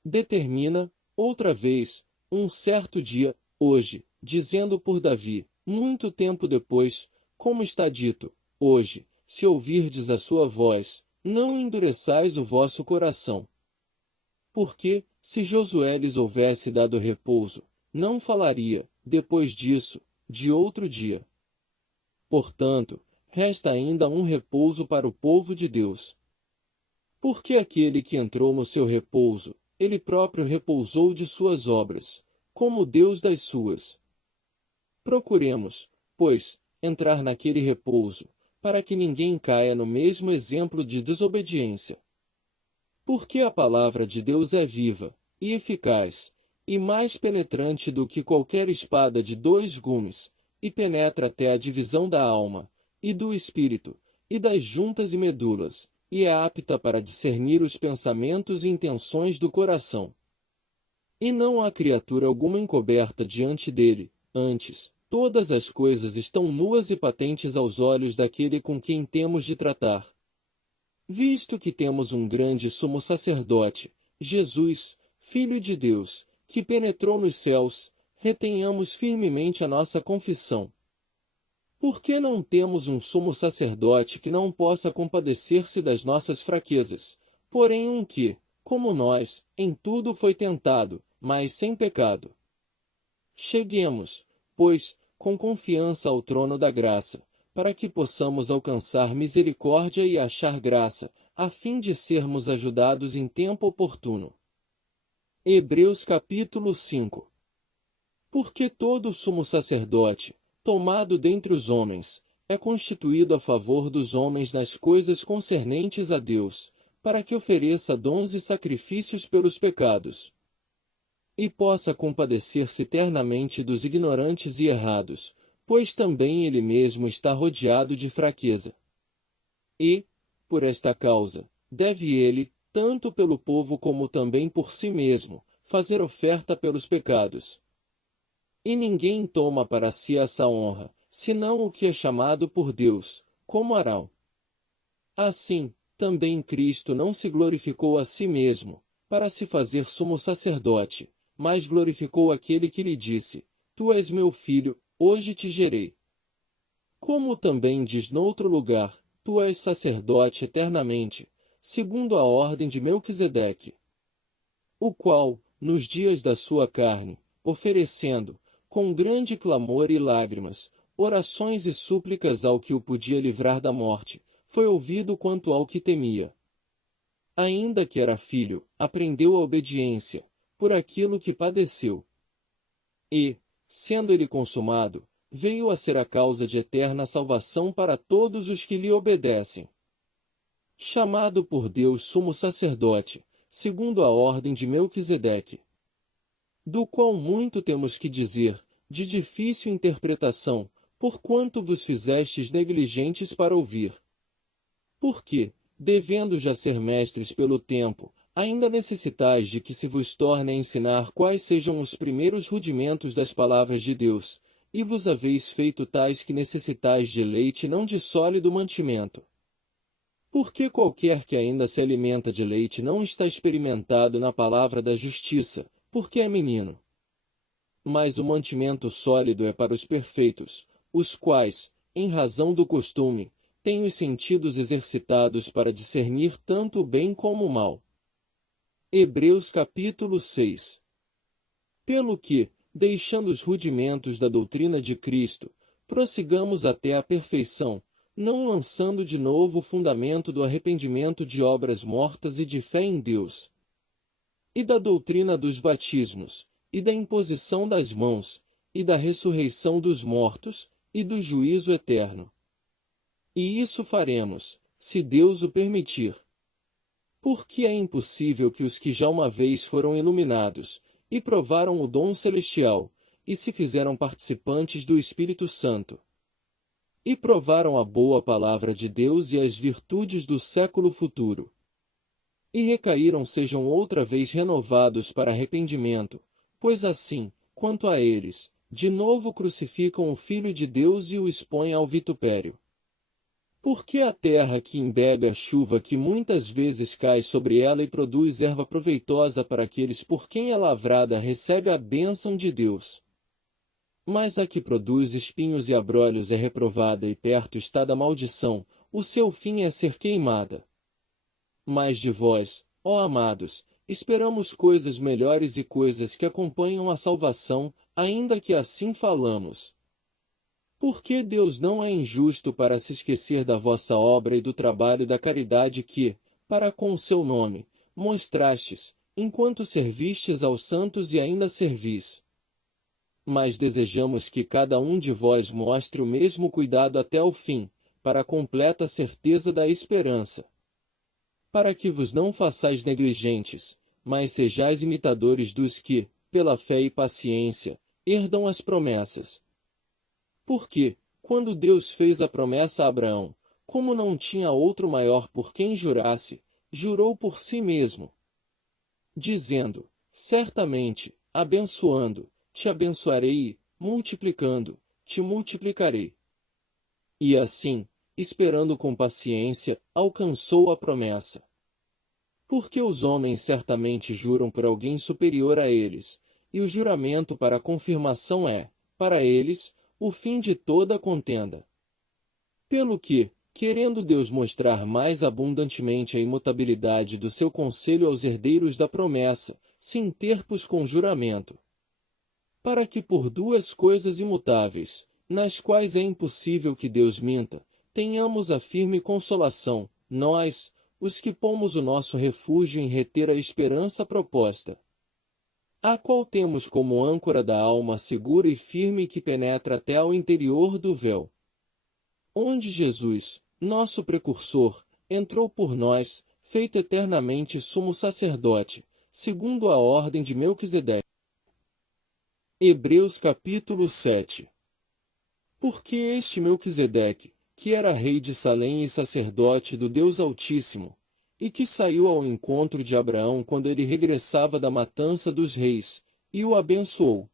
Determina, outra vez, um certo dia, hoje, dizendo por Davi, muito tempo depois, como está dito, hoje, se ouvirdes a sua voz, não endureçais o vosso coração. Porque, se Josué lhes houvesse dado repouso, não falaria, depois disso, de outro dia. Portanto, resta ainda um repouso para o povo de Deus. Porque aquele que entrou no seu repouso, ele próprio repousou de suas obras, como Deus das suas. Procuremos, pois, entrar naquele repouso, para que ninguém caia no mesmo exemplo de desobediência. Porque a palavra de Deus é viva, e eficaz, e mais penetrante do que qualquer espada de dois gumes, e penetra até a divisão da alma, e do espírito, e das juntas e medulas, e é apta para discernir os pensamentos e intenções do coração. E não há criatura alguma encoberta diante dele, antes, todas as coisas estão nuas e patentes aos olhos daquele com quem temos de tratar. Visto que temos um grande sumo sacerdote, Jesus, Filho de Deus, que penetrou nos céus, retenhamos firmemente a nossa confissão. Por que não temos um sumo sacerdote que não possa compadecer-se das nossas fraquezas, porém um que, como nós, em tudo foi tentado, mas sem pecado? Cheguemos, pois, com confiança ao trono da graça, para que possamos alcançar misericórdia e achar graça, a fim de sermos ajudados em tempo oportuno. Hebreus capítulo 5. Porque todo sumo sacerdote, tomado dentre os homens, é constituído a favor dos homens nas coisas concernentes a Deus, para que ofereça dons e sacrifícios pelos pecados, e possa compadecer-se eternamente dos ignorantes e errados, pois também ele mesmo está rodeado de fraqueza. E, por esta causa, deve ele, tanto pelo povo como também por si mesmo, fazer oferta pelos pecados. E ninguém toma para si essa honra, senão o que é chamado por Deus, como Arão. Assim, também Cristo não se glorificou a si mesmo, para se fazer sumo sacerdote, mas glorificou aquele que lhe disse, Tu és meu filho, hoje te gerei. Como também diz noutro lugar, Tu és sacerdote eternamente, segundo a ordem de Melquisedeque. O qual, nos dias da sua carne, oferecendo, com grande clamor e lágrimas, orações e súplicas ao que o podia livrar da morte, foi ouvido quanto ao que temia. Ainda que era filho, aprendeu a obediência, por aquilo que padeceu. E, sendo ele consumado, veio a ser a causa de eterna salvação para todos os que lhe obedecem. Chamado por Deus sumo sacerdote, segundo a ordem de Melquisedeque, do qual muito temos que dizer, de difícil interpretação, porquanto vos fizestes negligentes para ouvir. Porque, devendo já ser mestres pelo tempo, ainda necessitais de que se vos torne a ensinar quais sejam os primeiros rudimentos das palavras de Deus, e vos haveis feito tais que necessitais de leite e não de sólido mantimento. Porque qualquer que ainda se alimenta de leite não está experimentado na palavra da justiça, porque é menino. Mas o mantimento sólido é para os perfeitos, os quais, em razão do costume, têm os sentidos exercitados para discernir tanto o bem como o mal. Hebreus capítulo 6. Pelo que, deixando os rudimentos da doutrina de Cristo, prossigamos até a perfeição, não lançando de novo o fundamento do arrependimento de obras mortas e de fé em Deus, e da doutrina dos batismos, e da imposição das mãos, e da ressurreição dos mortos, e do juízo eterno. E isso faremos, se Deus o permitir. Porque é impossível que os que já uma vez foram iluminados, e provaram o dom celestial, e se fizeram participantes do Espírito Santo, e provaram a boa palavra de Deus e as virtudes do século futuro, e recaíram sejam outra vez renovados para arrependimento, pois assim, quanto a eles, de novo crucificam o Filho de Deus e o expõem ao vitupério. Porque a terra que embebe a chuva que muitas vezes cai sobre ela e produz erva proveitosa para aqueles por quem é lavrada recebe a bênção de Deus. Mas a que produz espinhos e abrolhos é reprovada e perto está da maldição, o seu fim é ser queimada. Mas de vós, ó amados, esperamos coisas melhores e coisas que acompanham a salvação, ainda que assim falamos. Porque Deus não é injusto para se esquecer da vossa obra e do trabalho da caridade que, para com o seu nome, mostrastes, enquanto servistes aos santos e ainda servis. Mas desejamos que cada um de vós mostre o mesmo cuidado até o fim, para a completa certeza da esperança. Para que vos não façais negligentes, mas sejais imitadores dos que, pela fé e paciência, herdam as promessas. Porque, quando Deus fez a promessa a Abraão, como não tinha outro maior por quem jurasse, jurou por si mesmo, dizendo, certamente, abençoando, te abençoarei e, multiplicando, te multiplicarei. E assim, esperando com paciência, alcançou a promessa. Porque os homens certamente juram por alguém superior a eles, e o juramento para a confirmação é, para eles, o fim de toda a contenda. Pelo que, querendo Deus mostrar mais abundantemente a imutabilidade do seu conselho aos herdeiros da promessa, se interpôs com juramento. Para que por duas coisas imutáveis, nas quais é impossível que Deus minta, tenhamos a firme consolação, nós, os que pomos o nosso refúgio em reter a esperança proposta, a qual temos como âncora da alma segura e firme que penetra até ao interior do véu, onde Jesus, nosso precursor, entrou por nós, feito eternamente sumo sacerdote, segundo a ordem de Melquisedeque. Hebreus capítulo 7. Porque este Melquisedeque, que era rei de Salém e sacerdote do Deus Altíssimo, e que saiu ao encontro de Abraão quando ele regressava da matança dos reis, e o abençoou.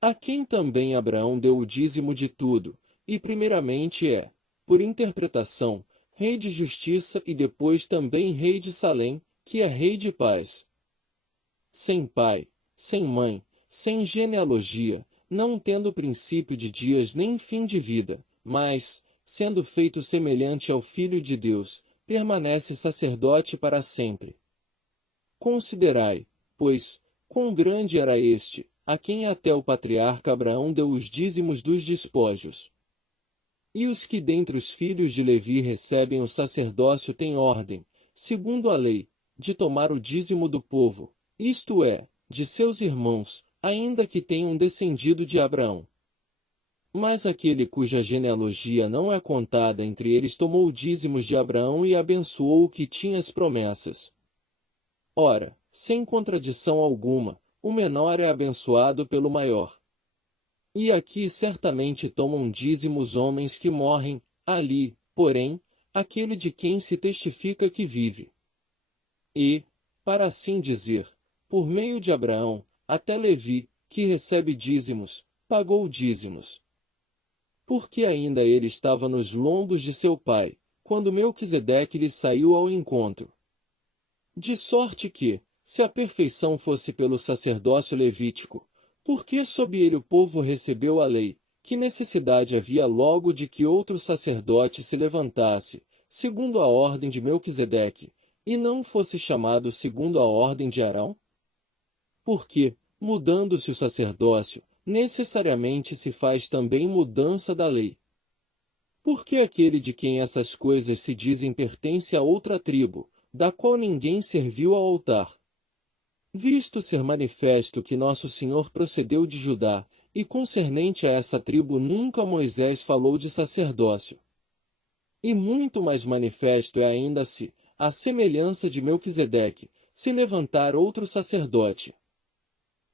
A quem também Abraão deu o dízimo de tudo, e primeiramente é, por interpretação, rei de justiça e depois também rei de Salém, que é rei de paz. Sem pai, sem mãe, sem genealogia, não tendo princípio de dias nem fim de vida, mas, sendo feito semelhante ao Filho de Deus, permanece sacerdote para sempre. Considerai, pois, quão grande era este, a quem até o patriarca Abraão deu os dízimos dos despojos. E os que dentre os filhos de Levi recebem o sacerdócio têm ordem, segundo a lei, de tomar o dízimo do povo, isto é, de seus irmãos, ainda que tenham descendido de Abraão. Mas aquele cuja genealogia não é contada entre eles tomou dízimos de Abraão e abençoou o que tinha as promessas. Ora, sem contradição alguma, o menor é abençoado pelo maior. E aqui certamente tomam dízimos homens que morrem, ali, porém, aquele de quem se testifica que vive. E, para assim dizer, por meio de Abraão, até Levi, que recebe dízimos, pagou dízimos. Porque ainda ele estava nos lombos de seu pai, quando Melquisedeque lhe saiu ao encontro. De sorte que, se a perfeição fosse pelo sacerdócio levítico, por que sob ele o povo recebeu a lei, que necessidade havia logo de que outro sacerdote se levantasse, segundo a ordem de Melquisedeque, e não fosse chamado segundo a ordem de Arão? Porque, mudando-se o sacerdócio, necessariamente se faz também mudança da lei. Porque aquele de quem essas coisas se dizem pertence a outra tribo, da qual ninguém serviu ao altar. Visto ser manifesto que nosso Senhor procedeu de Judá, e concernente a essa tribo nunca Moisés falou de sacerdócio. E muito mais manifesto é ainda se, à semelhança de Melquisedeque, se levantar outro sacerdote,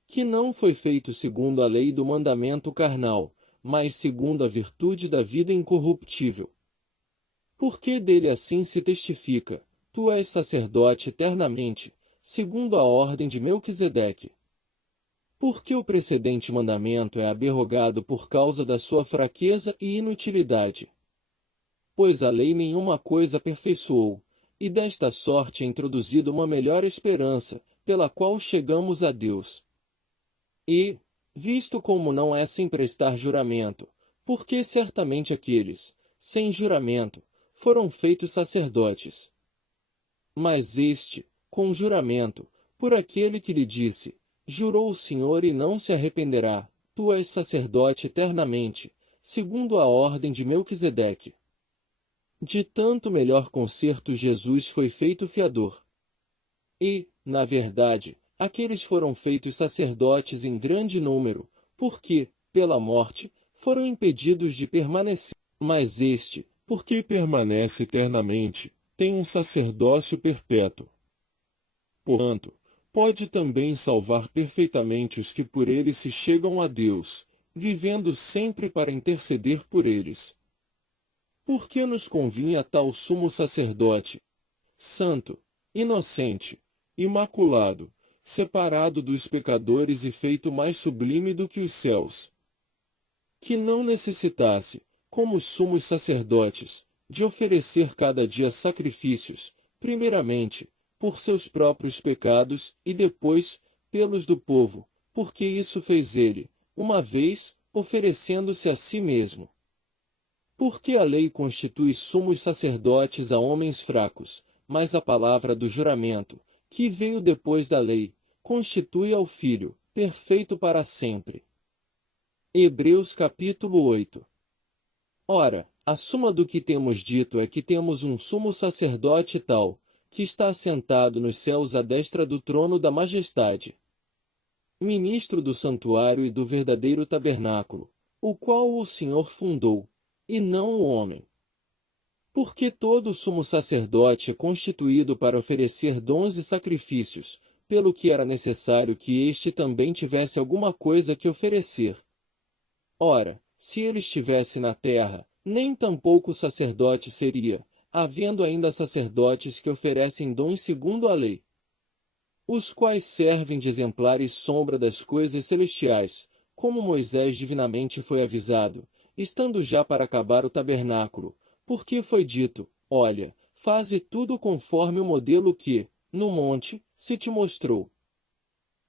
que não foi feito segundo a lei do mandamento carnal, mas segundo a virtude da vida incorruptível. Porque dele assim se testifica, tu és sacerdote eternamente, segundo a ordem de Melquisedeque. Porque o precedente mandamento é abrogado por causa da sua fraqueza e inutilidade. Pois a lei nenhuma coisa aperfeiçoou, e desta sorte é introduzida uma melhor esperança, pela qual chegamos a Deus. E, visto como não é sem prestar juramento, porque certamente aqueles, sem juramento, foram feitos sacerdotes. Mas este, com juramento, por aquele que lhe disse, jurou o Senhor e não se arrependerá, tu és sacerdote eternamente, segundo a ordem de Melquisedeque. De tanto melhor concerto Jesus foi feito fiador. E, na verdade, aqueles foram feitos sacerdotes em grande número, porque, pela morte, foram impedidos de permanecer. Mas este, porque permanece eternamente, tem um sacerdócio perpétuo. Portanto, pode também salvar perfeitamente os que por ele se chegam a Deus, vivendo sempre para interceder por eles. Por que nos convinha tal sumo sacerdote, santo, inocente, imaculado, separado dos pecadores e feito mais sublime do que os céus? Que não necessitasse, como os sumos sacerdotes, de oferecer cada dia sacrifícios, primeiramente, por seus próprios pecados e depois, pelos do povo, porque isso fez ele, uma vez, oferecendo-se a si mesmo. Porque a lei constitui sumos sacerdotes a homens fracos, mas a palavra do juramento, que veio depois da lei, constitui ao Filho, perfeito para sempre. Hebreus capítulo 8. Ora, a suma do que temos dito é que temos um sumo sacerdote tal, que está assentado nos céus à destra do trono da majestade, ministro do santuário e do verdadeiro tabernáculo, o qual o Senhor fundou, e não o homem. Porque todo sumo sacerdote é constituído para oferecer dons e sacrifícios, pelo que era necessário que este também tivesse alguma coisa que oferecer. Ora, se ele estivesse na terra, nem tampouco sacerdote seria, havendo ainda sacerdotes que oferecem dons segundo a lei, os quais servem de exemplar e sombra das coisas celestiais, como Moisés divinamente foi avisado, estando já para acabar o tabernáculo, porque foi dito, olha, faze tudo conforme o modelo que, no monte, se te mostrou.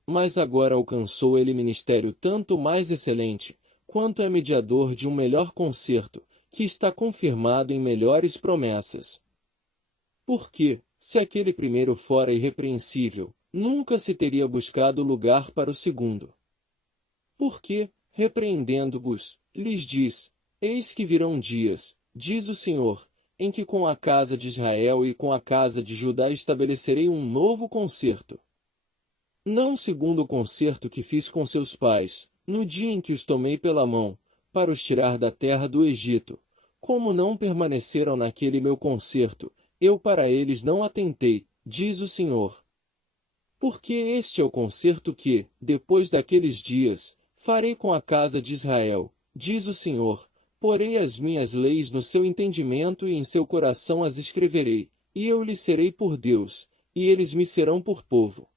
Mas agora alcançou ele ministério tanto mais excelente, quanto é mediador de um melhor concerto, que está confirmado em melhores promessas. Porque, se aquele primeiro fora irrepreensível, nunca se teria buscado lugar para o segundo. Porque, repreendendo-os, lhes diz, eis que virão dias, diz o Senhor, em que com a casa de Israel e com a casa de Judá estabelecerei um novo concerto. Não segundo o concerto que fiz com seus pais, no dia em que os tomei pela mão, para os tirar da terra do Egito. Como não permaneceram naquele meu concerto, eu para eles não atentei, diz o Senhor. Porque este é o concerto que, depois daqueles dias, farei com a casa de Israel, diz o Senhor, porei as minhas leis no seu entendimento e em seu coração as escreverei, e eu lhes serei por Deus, e eles me serão por povo.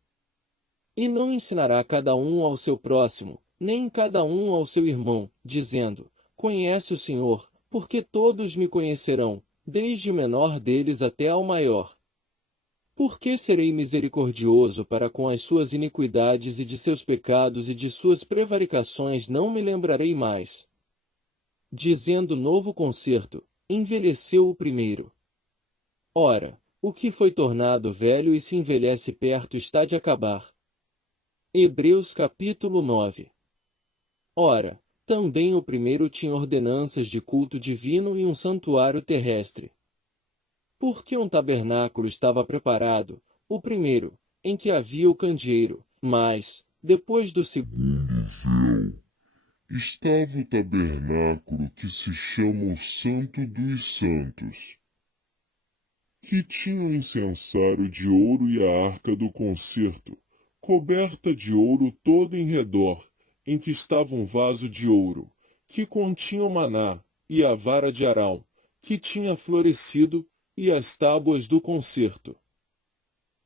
E não ensinará cada um ao seu próximo, nem cada um ao seu irmão, dizendo, conhece o Senhor, porque todos me conhecerão, desde o menor deles até ao maior. Porque serei misericordioso para com as suas iniquidades e de seus pecados e de suas prevaricações não me lembrarei mais. Dizendo novo concerto, envelheceu o primeiro. Ora, o que foi tornado velho e se envelhece perto está de acabar. Hebreus capítulo 9. Ora, também o primeiro tinha ordenanças de culto divino e um santuário terrestre. Porque um tabernáculo estava preparado, o primeiro, em que havia o candeeiro, mas, depois do Segundo véu, estava o tabernáculo que se chama o Santo dos Santos, que tinha o incensário de ouro e a arca do concerto, coberta de ouro todo em redor, em que estava um vaso de ouro, que continha o maná, e a vara de Arão, que tinha florescido, e as tábuas do concerto.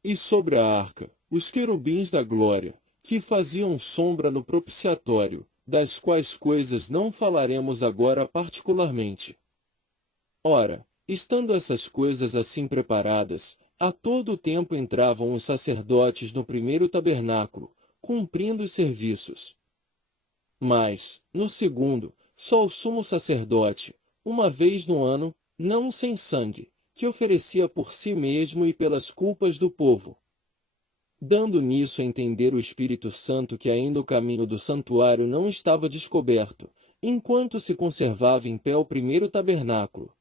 E sobre a arca, os querubins da glória, que faziam sombra no propiciatório, das quais coisas não falaremos agora particularmente. Ora, estando essas coisas assim preparadas, a todo o tempo entravam os sacerdotes no primeiro tabernáculo, cumprindo os serviços. Mas, no segundo, só o sumo sacerdote, uma vez no ano, não sem sangue, que oferecia por si mesmo e pelas culpas do povo. Dando nisso a entender o Espírito Santo que ainda o caminho do santuário não estava descoberto, enquanto se conservava em pé o primeiro tabernáculo,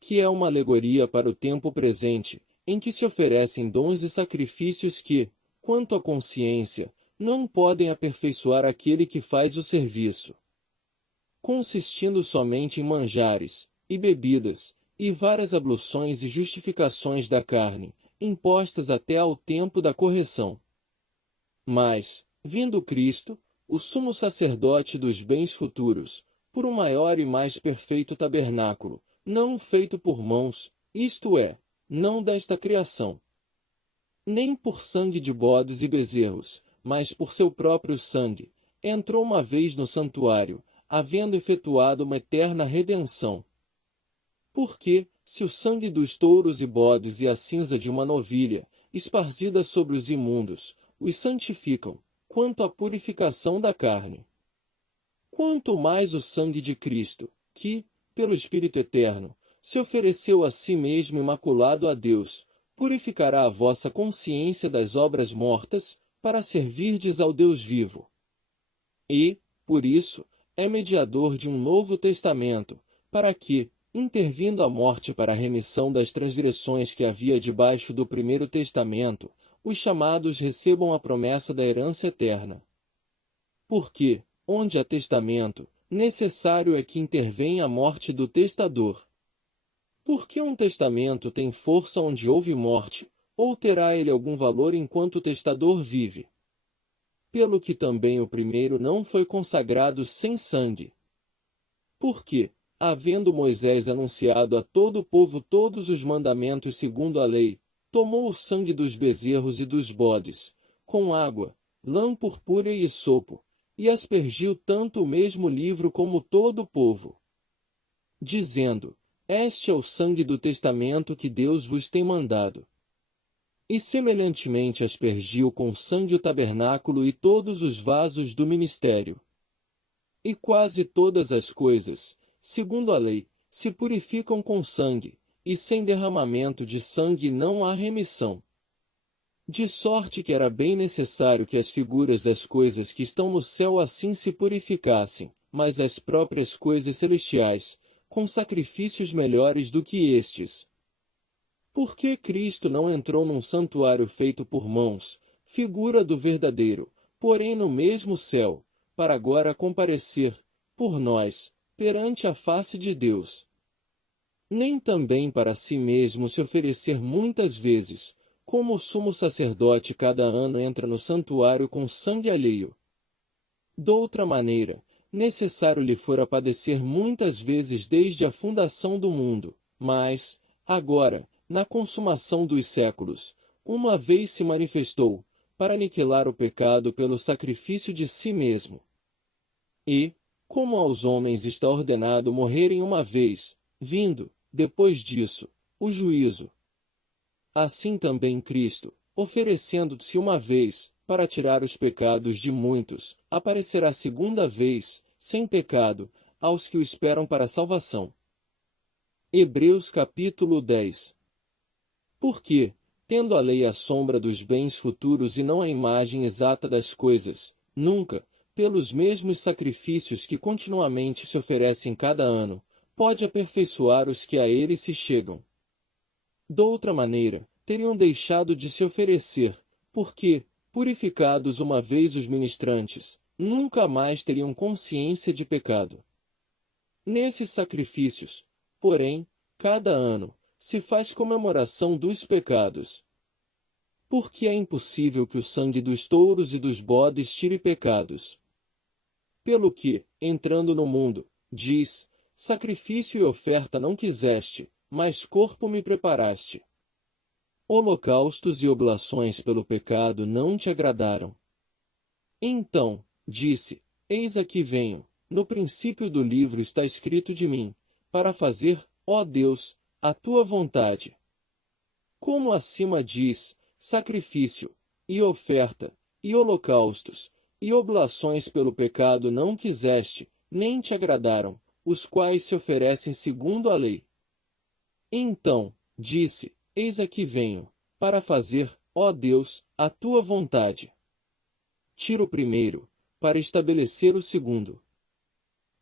que é uma alegoria para o tempo presente, em que se oferecem dons e sacrifícios que, quanto à consciência, não podem aperfeiçoar aquele que faz o serviço, consistindo somente em manjares, e bebidas, e várias abluções e justificações da carne, impostas até ao tempo da correção. Mas, vindo Cristo, o sumo sacerdote dos bens futuros, por um maior e mais perfeito tabernáculo, não feito por mãos, isto é, não desta criação, nem por sangue de bodes e bezerros, mas por seu próprio sangue, entrou uma vez no santuário, havendo efetuado uma eterna redenção. Porque, se o sangue dos touros e bodes e a cinza de uma novilha, esparzida sobre os imundos, os santificam, quanto à purificação da carne, quanto mais o sangue de Cristo, que, pelo Espírito Eterno, se ofereceu a si mesmo imaculado a Deus, purificará a vossa consciência das obras mortas, para servirdes ao Deus vivo. E, por isso, é mediador de um novo testamento, para que, intervindo a morte para a remissão das transgressões que havia debaixo do primeiro testamento, os chamados recebam a promessa da herança eterna. Porque, onde há testamento, necessário é que intervenha a morte do testador. Porque um testamento tem força onde houve morte, ou terá ele algum valor enquanto o testador vive? Pelo que também o primeiro não foi consagrado sem sangue. Porque, havendo Moisés anunciado a todo o povo todos os mandamentos segundo a lei, tomou o sangue dos bezerros e dos bodes, com água, lã purpúrea e sopo, e aspergiu tanto o mesmo livro como todo o povo, dizendo: Este é o sangue do testamento que Deus vos tem mandado. E semelhantemente aspergiu com sangue o tabernáculo e todos os vasos do ministério. E quase todas as coisas, segundo a lei, se purificam com sangue, e sem derramamento de sangue não há remissão. De sorte que era bem necessário que as figuras das coisas que estão no céu assim se purificassem, mas as próprias coisas celestiais, com sacrifícios melhores do que estes. Porque Cristo não entrou num santuário feito por mãos, figura do verdadeiro, porém no mesmo céu, para agora comparecer, por nós, perante a face de Deus. Nem também para si mesmo se oferecer muitas vezes, como o sumo sacerdote cada ano entra no santuário com sangue alheio. Doutra maneira, necessário lhe fora padecer muitas vezes desde a fundação do mundo, mas, agora, na consumação dos séculos, uma vez se manifestou, para aniquilar o pecado pelo sacrifício de si mesmo. E, como aos homens está ordenado morrerem uma vez, vindo, depois disso, o juízo, assim também Cristo, oferecendo-se uma vez, para tirar os pecados de muitos, aparecerá segunda vez, sem pecado, aos que o esperam para a salvação. Hebreus capítulo 10. Porque, tendo a lei a sombra dos bens futuros e não a imagem exata das coisas, nunca, pelos mesmos sacrifícios que continuamente se oferecem cada ano, pode aperfeiçoar os que a ele se chegam. Doutra maneira, teriam deixado de se oferecer, porque, purificados uma vez os ministrantes, nunca mais teriam consciência de pecado. Nesses sacrifícios, porém, cada ano, se faz comemoração dos pecados. Porque é impossível que o sangue dos touros e dos bodes tire pecados. Pelo que, entrando no mundo, diz, sacrifício e oferta não quiseste, mas corpo me preparaste. Holocaustos e oblações pelo pecado não te agradaram. Então, disse, eis aqui venho, no princípio do livro está escrito de mim, para fazer, ó Deus, a tua vontade. Como acima diz, sacrifício, e oferta, e holocaustos, e oblações pelo pecado não quiseste, nem te agradaram, os quais se oferecem segundo a lei. Então, disse, eis aqui venho, para fazer, ó Deus, a tua vontade. Tiro o primeiro, para estabelecer o segundo.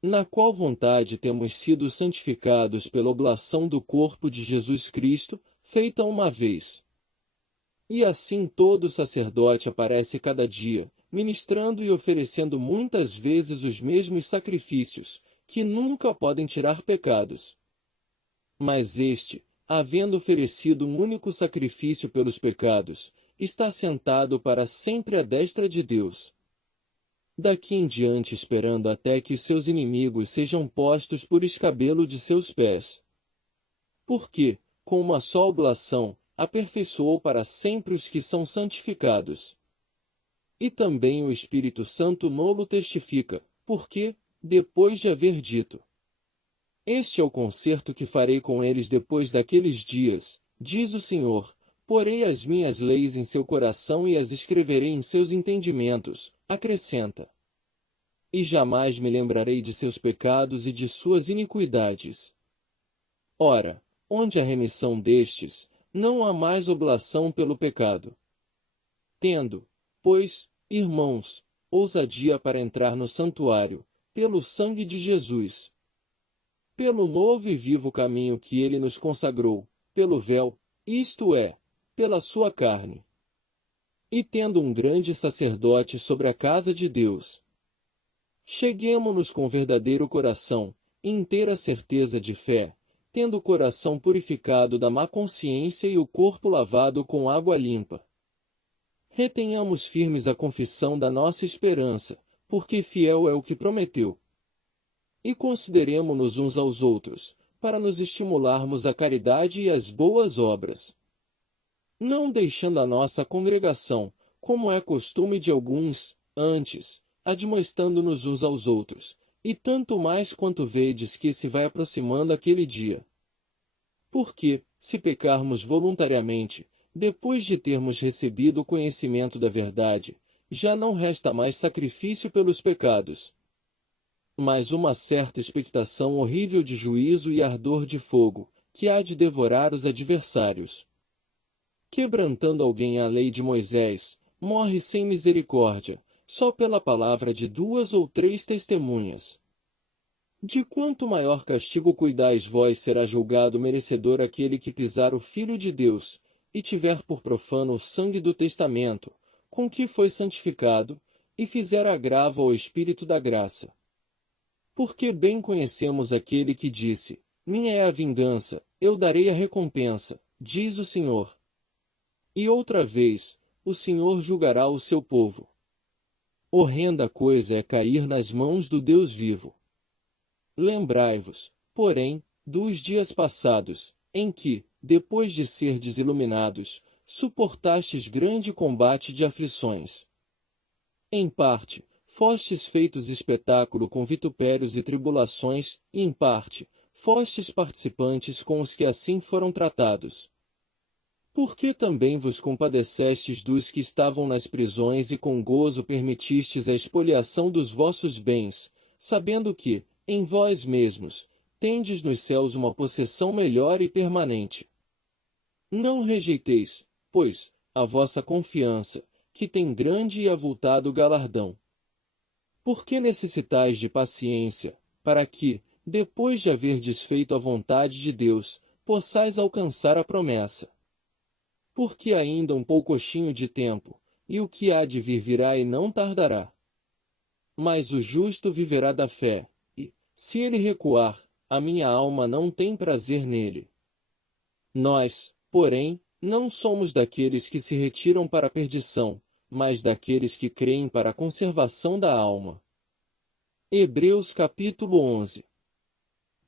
Na qual vontade temos sido santificados pela oblação do corpo de Jesus Cristo, feita uma vez. E assim todo sacerdote aparece cada dia, ministrando e oferecendo muitas vezes os mesmos sacrifícios, que nunca podem tirar pecados. Mas este, havendo oferecido um único sacrifício pelos pecados, está sentado para sempre à destra de Deus. Daqui em diante esperando até que seus inimigos sejam postos por escabelo de seus pés. Porque, com uma só oblação, aperfeiçoou para sempre os que são santificados. E também o Espírito Santo nolo testifica, porque, depois de haver dito, este é o concerto que farei com eles depois daqueles dias, diz o Senhor, porei as minhas leis em seu coração e as escreverei em seus entendimentos, acrescenta. E jamais me lembrarei de seus pecados e de suas iniquidades. Ora, onde há remissão destes, não há mais oblação pelo pecado. Tendo, pois, irmãos, ousadia para entrar no santuário, pelo sangue de Jesus, pelo novo e vivo caminho que ele nos consagrou, pelo véu, isto é, pela sua carne. E tendo um grande sacerdote sobre a casa de Deus, cheguemo-nos com verdadeiro coração, inteira certeza de fé, tendo o coração purificado da má consciência e o corpo lavado com água limpa. Retenhamos firmes a confissão da nossa esperança, porque fiel é o que prometeu. E consideremo-nos uns aos outros, para nos estimularmos à caridade e às boas obras. Não deixando a nossa congregação, como é costume de alguns, antes, admoestando-nos uns aos outros, e tanto mais quanto vedes que se vai aproximando aquele dia. Porque, se pecarmos voluntariamente, depois de termos recebido o conhecimento da verdade, já não resta mais sacrifício pelos pecados, mas uma certa expectação horrível de juízo e ardor de fogo, que há de devorar os adversários. Quebrantando alguém a lei de Moisés, morre sem misericórdia, só pela palavra de 2 ou 3 testemunhas. De quanto maior castigo cuidais vós, será julgado merecedor aquele que pisar o Filho de Deus, e tiver por profano o sangue do testamento, com que foi santificado, e fizer agravo ao Espírito da graça. Porque bem conhecemos aquele que disse, minha é a vingança, eu darei a recompensa, diz o Senhor. E outra vez, o Senhor julgará o seu povo. Horrenda coisa é cair nas mãos do Deus vivo. Lembrai-vos, porém, dos dias passados, em que, depois de serdes iluminados, suportastes grande combate de aflições. Em parte, fostes feitos espetáculo com vitupérios e tribulações, e em parte, fostes participantes com os que assim foram tratados. Porque também vos compadecestes dos que estavam nas prisões e com gozo permitistes a expoliação dos vossos bens, sabendo que, em vós mesmos, tendes nos céus uma possessão melhor e permanente. Não rejeiteis, pois, a vossa confiança, que tem grande e avultado galardão. Porque necessitais de paciência, para que, depois de haver desfeito a vontade de Deus, possais alcançar a promessa. Porque ainda um poucochinho de tempo, e o que há de vir virá e não tardará. Mas o justo viverá da fé, e, se ele recuar, a minha alma não tem prazer nele. Nós, porém, não somos daqueles que se retiram para a perdição, mas daqueles que creem para a conservação da alma. Hebreus capítulo 11.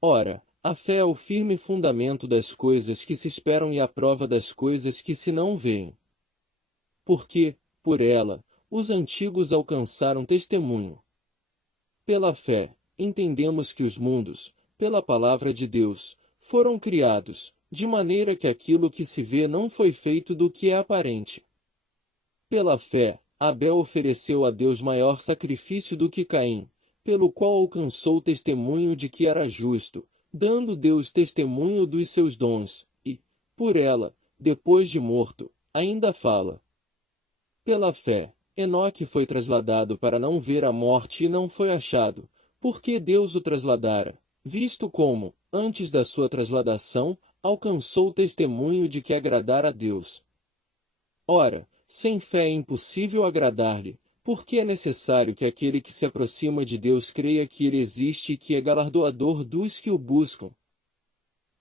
Ora, a fé é o firme fundamento das coisas que se esperam e a prova das coisas que se não veem. Porque, por ela, os antigos alcançaram testemunho. Pela fé, entendemos que os mundos, pela palavra de Deus, foram criados, de maneira que aquilo que se vê não foi feito do que é aparente. Pela fé, Abel ofereceu a Deus maior sacrifício do que Caim, pelo qual alcançou testemunho de que era justo, dando Deus testemunho dos seus dons, e, por ela, depois de morto, ainda fala. Pela fé, Enoque foi trasladado para não ver a morte e não foi achado, porque Deus o trasladara, visto como, antes da sua trasladação, alcançou testemunho de que agradara a Deus. Ora, sem fé é impossível agradar-lhe, porque é necessário que aquele que se aproxima de Deus creia que ele existe e que é galardoador dos que o buscam.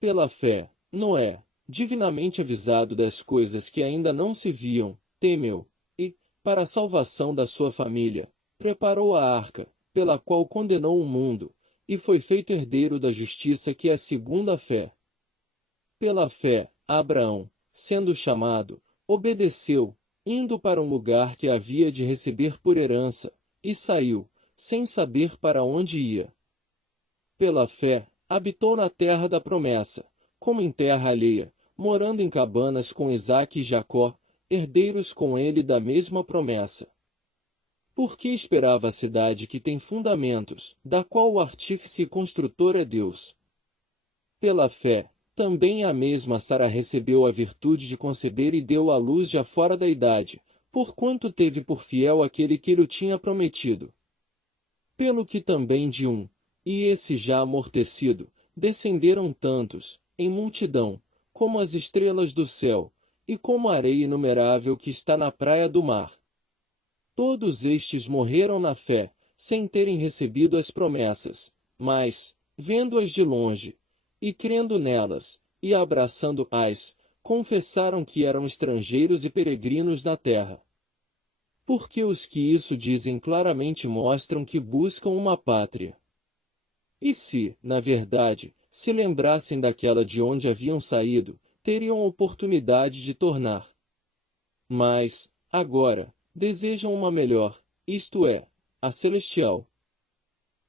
Pela fé, Noé, divinamente avisado das coisas que ainda não se viam, temeu, e, para a salvação da sua família, preparou a arca, pela qual condenou o mundo, e foi feito herdeiro da justiça que é segundo a fé. Pela fé, Abraão, sendo chamado, obedeceu, indo para um lugar que havia de receber por herança, e saiu, sem saber para onde ia. Pela fé, habitou na terra da promessa, como em terra alheia, morando em cabanas com Isaque e Jacó, herdeiros com ele da mesma promessa. Porque esperava a cidade que tem fundamentos, da qual o artífice e construtor é Deus. Pela fé, também a mesma Sara recebeu a virtude de conceber e deu à luz já fora da idade, porquanto teve por fiel aquele que lhe tinha prometido. Pelo que também de um, e esse já amortecido, descenderam tantos, em multidão, como as estrelas do céu, e como a areia inumerável que está na praia do mar. Todos estes morreram na fé, sem terem recebido as promessas, mas, vendo-as de longe, e crendo nelas, e abraçando-as, confessaram que eram estrangeiros e peregrinos na terra. Porque os que isso dizem claramente mostram que buscam uma pátria. E se, na verdade, se lembrassem daquela de onde haviam saído, teriam oportunidade de tornar. Mas, agora, desejam uma melhor, isto é, a celestial.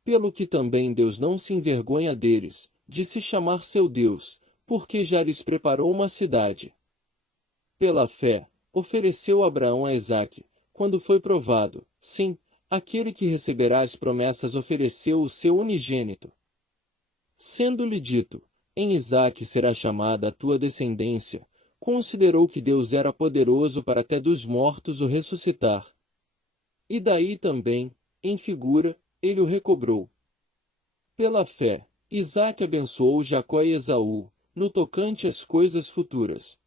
Pelo que também Deus não se envergonha deles, de se chamar seu Deus, porque já lhes preparou uma cidade. Pela fé, ofereceu Abraão a Isaque, quando foi provado, sim, aquele que receberá as promessas ofereceu o seu unigênito. Sendo-lhe dito, em Isaque será chamada a tua descendência, considerou que Deus era poderoso para até dos mortos o ressuscitar. E daí também, em figura, ele o recobrou. Pela fé, Isaque abençoou Jacó e Esaú, no tocante às coisas futuras.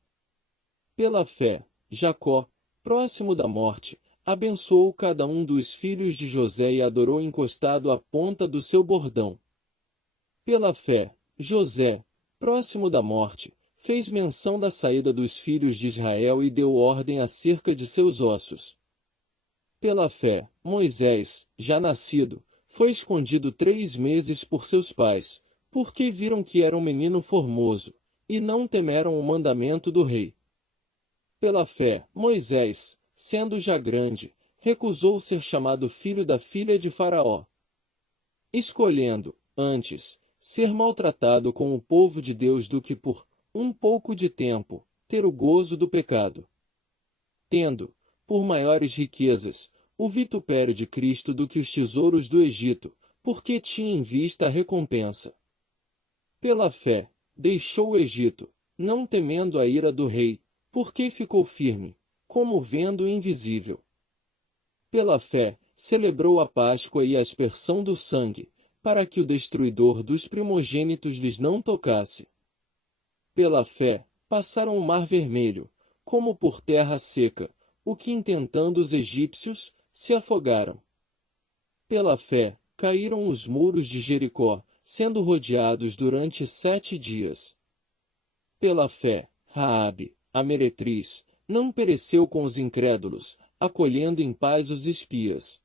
Pela fé, Jacó, próximo da morte, abençoou cada um dos filhos de José e adorou encostado à ponta do seu bordão. Pela fé, José, próximo da morte, fez menção da saída dos filhos de Israel e deu ordem acerca de seus ossos. Pela fé, Moisés, já nascido, foi escondido 3 meses por seus pais, porque viram que era um menino formoso, e não temeram o mandamento do rei. Pela fé, Moisés, sendo já grande, recusou ser chamado filho da filha de Faraó, escolhendo, antes, ser maltratado com o povo de Deus do que por um pouco de tempo ter o gozo do pecado. Tendo, por maiores riquezas, o vitupério de Cristo do que os tesouros do Egito, porque tinha em vista a recompensa. Pela fé, deixou o Egito, não temendo a ira do rei, Porque ficou firme, como vendo o invisível. Pela fé, celebrou a Páscoa e a aspersão do sangue, para que o destruidor dos primogênitos lhes não tocasse. Pela fé, passaram o mar vermelho, como por terra seca, o que intentando os egípcios, se afogaram. Pela fé, caíram os muros de Jericó, sendo rodeados durante 7 dias. Pela fé, Raabe, a meretriz, não pereceu com os incrédulos, acolhendo em paz os espias.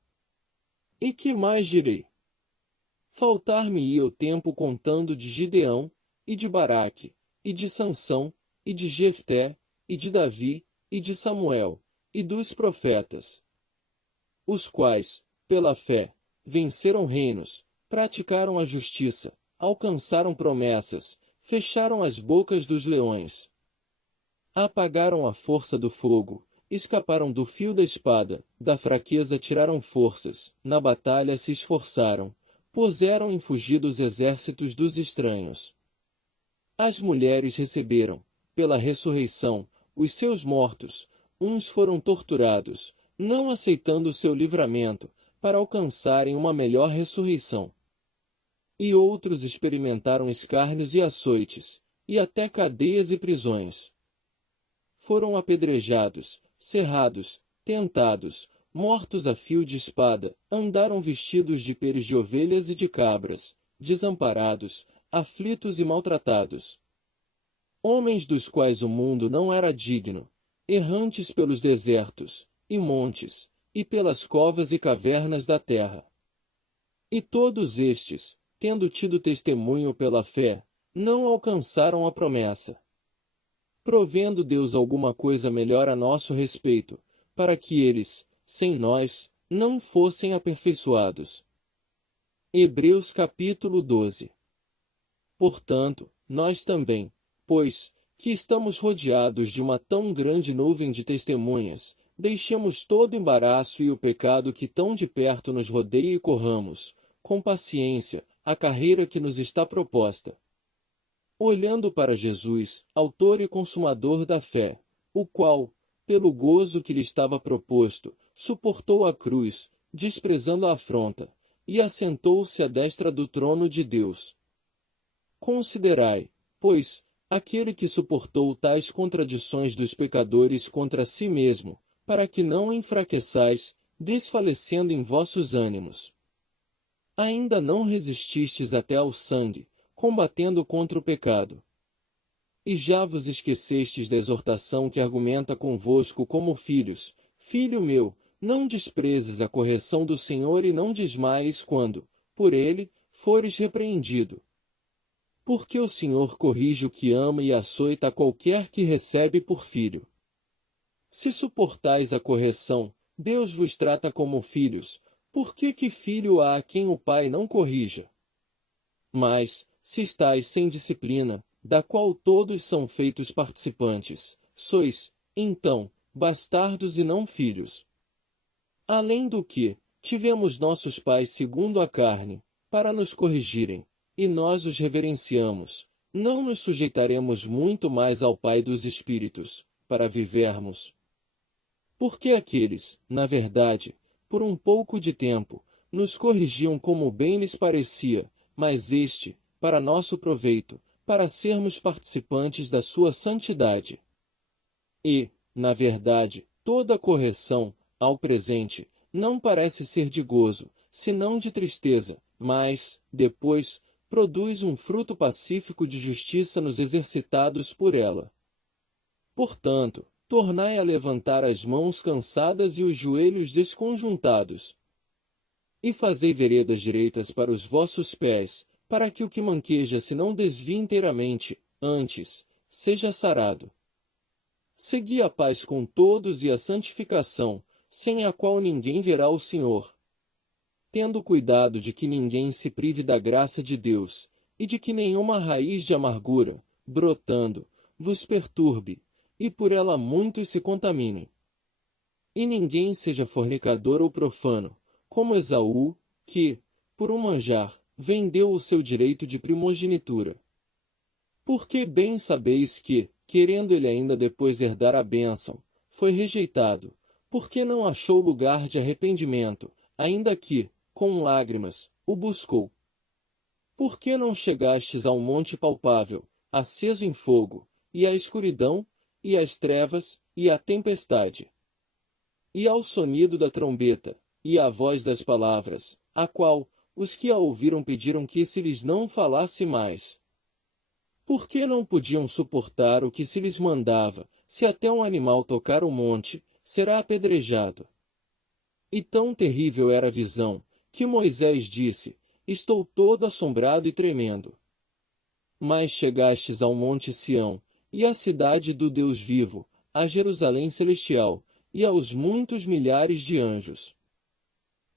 E que mais direi? Faltar-me-ia o tempo contando de Gideão, e de Baraque, e de Sansão, e de Jefté, e de Davi, e de Samuel, e dos profetas, os quais, pela fé, venceram reinos, praticaram a justiça, alcançaram promessas, fecharam as bocas dos leões, apagaram a força do fogo, escaparam do fio da espada, da fraqueza tiraram forças, na batalha se esforçaram, puseram em fuga os exércitos dos estranhos. As mulheres receberam, pela ressurreição, os seus mortos, uns foram torturados, não aceitando o seu livramento, para alcançarem uma melhor ressurreição. E outros experimentaram escárnios e açoites, e até cadeias e prisões. Foram apedrejados, cerrados, tentados, mortos a fio de espada, andaram vestidos de peles de ovelhas e de cabras, desamparados, aflitos e maltratados. Homens dos quais o mundo não era digno, errantes pelos desertos, e montes, e pelas covas e cavernas da terra. E todos estes, tendo tido testemunho pela fé, não alcançaram a promessa. Provendo Deus alguma coisa melhor a nosso respeito, para que eles, sem nós, não fossem aperfeiçoados. Hebreus capítulo 12. Portanto, nós também, pois, que estamos rodeados de uma tão grande nuvem de testemunhas, deixemos todo embaraço e o pecado que tão de perto nos rodeia e corramos, com paciência, a carreira que nos está proposta. Olhando para Jesus, autor e consumador da fé, o qual, pelo gozo que lhe estava proposto, suportou a cruz, desprezando a afronta, e assentou-se à destra do trono de Deus. Considerai, pois, aquele que suportou tais contradições dos pecadores contra si mesmo, para que não enfraqueçais, desfalecendo em vossos ânimos. Ainda não resististes até ao sangue, combatendo contra o pecado. E já vos esquecestes da exortação que argumenta convosco como filhos: Filho meu, não desprezes a correção do Senhor e não desmaies quando, por ele, fores repreendido. Porque o Senhor corrige o que ama e açoita qualquer que recebe por filho. Se suportais a correção, Deus vos trata como filhos, por que filho há a quem o pai não corrija? Mas, se estáis sem disciplina, da qual todos são feitos participantes, sois, então, bastardos e não filhos. Além do que, tivemos nossos pais segundo a carne, para nos corrigirem, e nós os reverenciamos, não nos sujeitaremos muito mais ao Pai dos Espíritos, para vivermos? Porque aqueles, na verdade, por um pouco de tempo, nos corrigiam como bem lhes parecia, mas este, para nosso proveito, para sermos participantes da sua santidade. E, na verdade, toda correção, ao presente, não parece ser de gozo, senão de tristeza, mas, depois, produz um fruto pacífico de justiça nos exercitados por ela. Portanto, tornai a levantar as mãos cansadas e os joelhos desconjuntados. E fazei veredas direitas para os vossos pés, para que o que manqueja se não desvie inteiramente, antes, seja sarado. Segui a paz com todos e a santificação, sem a qual ninguém verá o Senhor. Tendo cuidado de que ninguém se prive da graça de Deus, e de que nenhuma raiz de amargura, brotando, vos perturbe, e por ela muitos se contaminem. E ninguém seja fornicador ou profano, como Esaú, que, por um manjar, vendeu o seu direito de primogenitura. Porque bem sabeis que, querendo ele ainda depois herdar a bênção, foi rejeitado, porque não achou lugar de arrependimento, ainda que, com lágrimas, o buscou. Por que não chegastes ao monte palpável, aceso em fogo, e à escuridão, e às trevas, e à tempestade? E ao sonido da trombeta, e à voz das palavras, a qual, os que a ouviram pediram que se lhes não falasse mais. Por que não podiam suportar o que se lhes mandava, se até um animal tocar o monte, será apedrejado? E tão terrível era a visão, que Moisés disse, estou todo assombrado e tremendo. Mas chegastes ao monte Sião, e à cidade do Deus vivo, a Jerusalém celestial, e aos muitos milhares de anjos.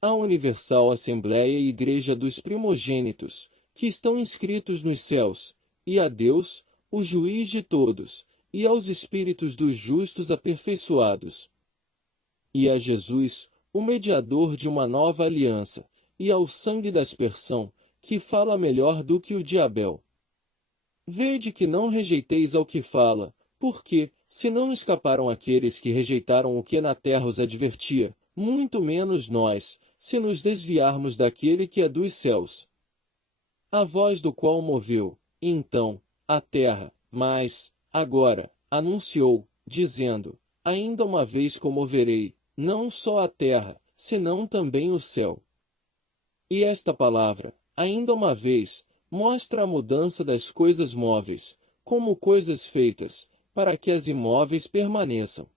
A universal Assembleia e Igreja dos primogênitos, que estão inscritos nos céus, e a Deus, o juiz de todos, e aos espíritos dos justos aperfeiçoados. E a Jesus, o mediador de uma nova aliança, e ao sangue da aspersão, que fala melhor do que o de Abel. Vede que não rejeiteis ao que fala, porque, se não escaparam aqueles que rejeitaram o que na terra os advertia, muito menos nós, se nos desviarmos daquele que é dos céus. A voz do qual moveu, então, a terra, mas, agora, anunciou, dizendo, ainda uma vez comoverei, não só a terra, senão também o céu. E esta palavra, ainda uma vez, mostra a mudança das coisas móveis, como coisas feitas, para que as imóveis permaneçam.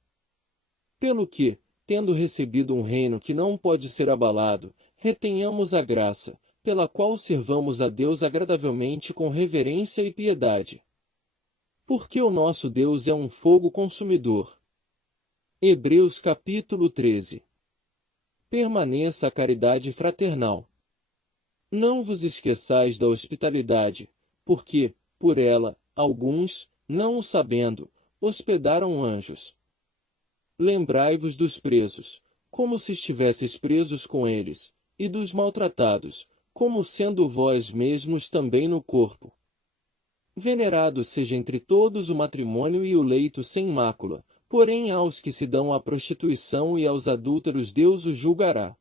Pelo que, tendo recebido um reino que não pode ser abalado, retenhamos a graça, pela qual servamos a Deus agradavelmente com reverência e piedade. Porque o nosso Deus é um fogo consumidor. Hebreus capítulo 13. Permaneça a caridade fraternal. Não vos esqueçais da hospitalidade, porque, por ela, alguns, não o sabendo, hospedaram anjos. Lembrai-vos dos presos, como se estivesseis presos com eles, e dos maltratados, como sendo vós mesmos também no corpo. Venerado seja entre todos o matrimônio e o leito sem mácula, porém aos que se dão à prostituição e aos adúlteros Deus os julgará.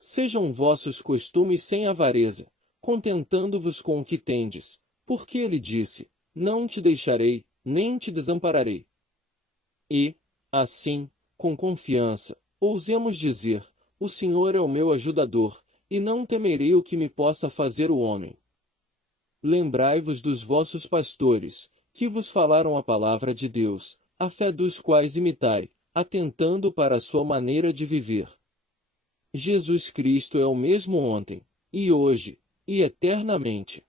Sejam vossos costumes sem avareza, contentando-vos com o que tendes, porque ele disse, não te deixarei, nem te desampararei. E, assim, com confiança, ousemos dizer, o Senhor é o meu ajudador, e não temerei o que me possa fazer o homem. Lembrai-vos dos vossos pastores, que vos falaram a palavra de Deus, a fé dos quais imitai, atentando para a sua maneira de viver. Jesus Cristo é o mesmo ontem, e hoje, e eternamente.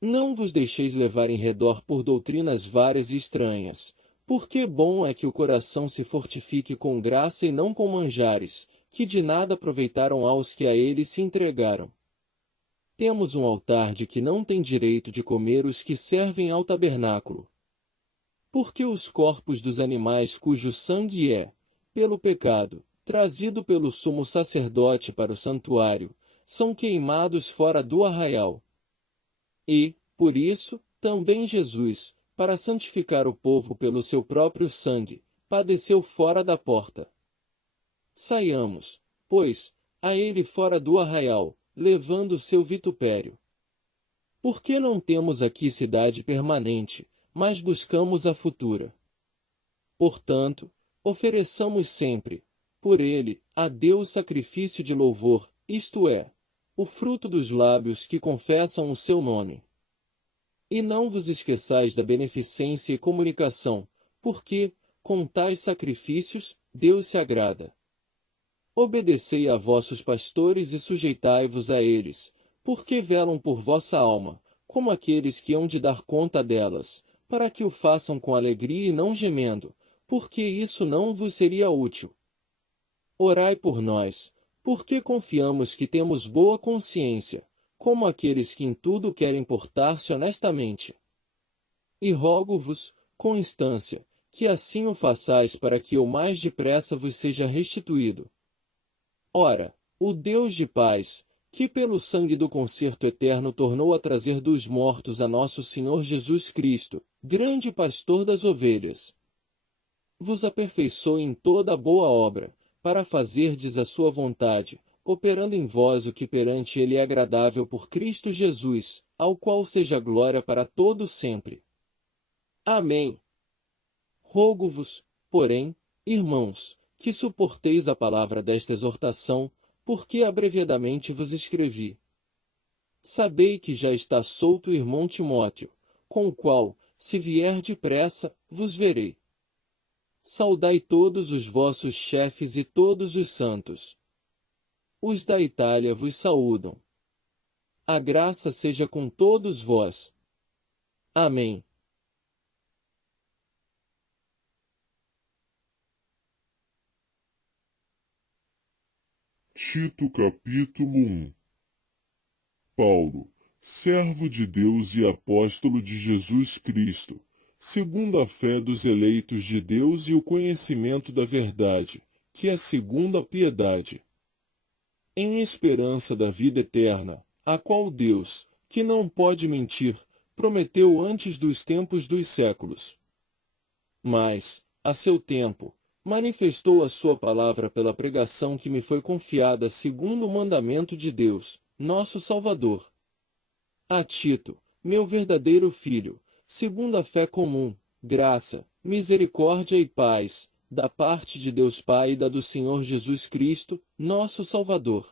Não vos deixeis levar em redor por doutrinas várias e estranhas, porque bom é que o coração se fortifique com graça e não com manjares, que de nada aproveitaram aos que a ele se entregaram. Temos um altar de que não tem direito de comer os que servem ao tabernáculo. Porque os corpos dos animais cujo sangue é, pelo pecado, trazido pelo sumo sacerdote para o santuário, são queimados fora do arraial. E, por isso, também Jesus, para santificar o povo pelo seu próprio sangue, padeceu fora da porta. Saiamos, pois, a ele fora do arraial, levando o seu vitupério. Porque não temos aqui cidade permanente, mas buscamos a futura. Portanto, ofereçamos sempre, por ele, a Deus sacrifício de louvor, isto é, o fruto dos lábios que confessam o seu nome. E não vos esqueçais da beneficência e comunicação, porque, com tais sacrifícios, Deus se agrada. Obedecei a vossos pastores e sujeitai-vos a eles, porque velam por vossa alma, como aqueles que hão de dar conta delas, para que o façam com alegria e não gemendo, porque isso não vos seria útil. Orai por nós, porque confiamos que temos boa consciência, como aqueles que em tudo querem portar-se honestamente. E rogo-vos, com instância, que assim o façais para que o mais depressa vos seja restituído. Ora, o Deus de paz, que pelo sangue do concerto eterno tornou a trazer dos mortos a nosso Senhor Jesus Cristo, grande pastor das ovelhas. Vos aperfeiçoe em toda boa obra, para fazerdes a sua vontade, operando em vós o que perante ele é agradável por Cristo Jesus, ao qual seja glória para todo sempre. Amém. Rogo-vos, porém, irmãos, que suporteis a palavra desta exortação, porque abreviadamente vos escrevi. Sabei que já está solto o irmão Timóteo, com o qual, se vier depressa, vos verei. Saudai todos os vossos chefes e todos os santos. Os da Itália vos saúdam. A graça seja com todos vós. Amém. Tito capítulo 1. Paulo, servo de Deus e apóstolo de Jesus Cristo, segundo a fé dos eleitos de Deus e o conhecimento da verdade, que é segundo a piedade, em esperança da vida eterna, a qual Deus, que não pode mentir, prometeu antes dos tempos dos séculos. Mas, a seu tempo, manifestou a sua palavra pela pregação que me foi confiada segundo o mandamento de Deus, nosso Salvador. A Tito, meu verdadeiro filho, segundo a fé comum, graça, misericórdia e paz, da parte de Deus Pai e da do Senhor Jesus Cristo, nosso Salvador.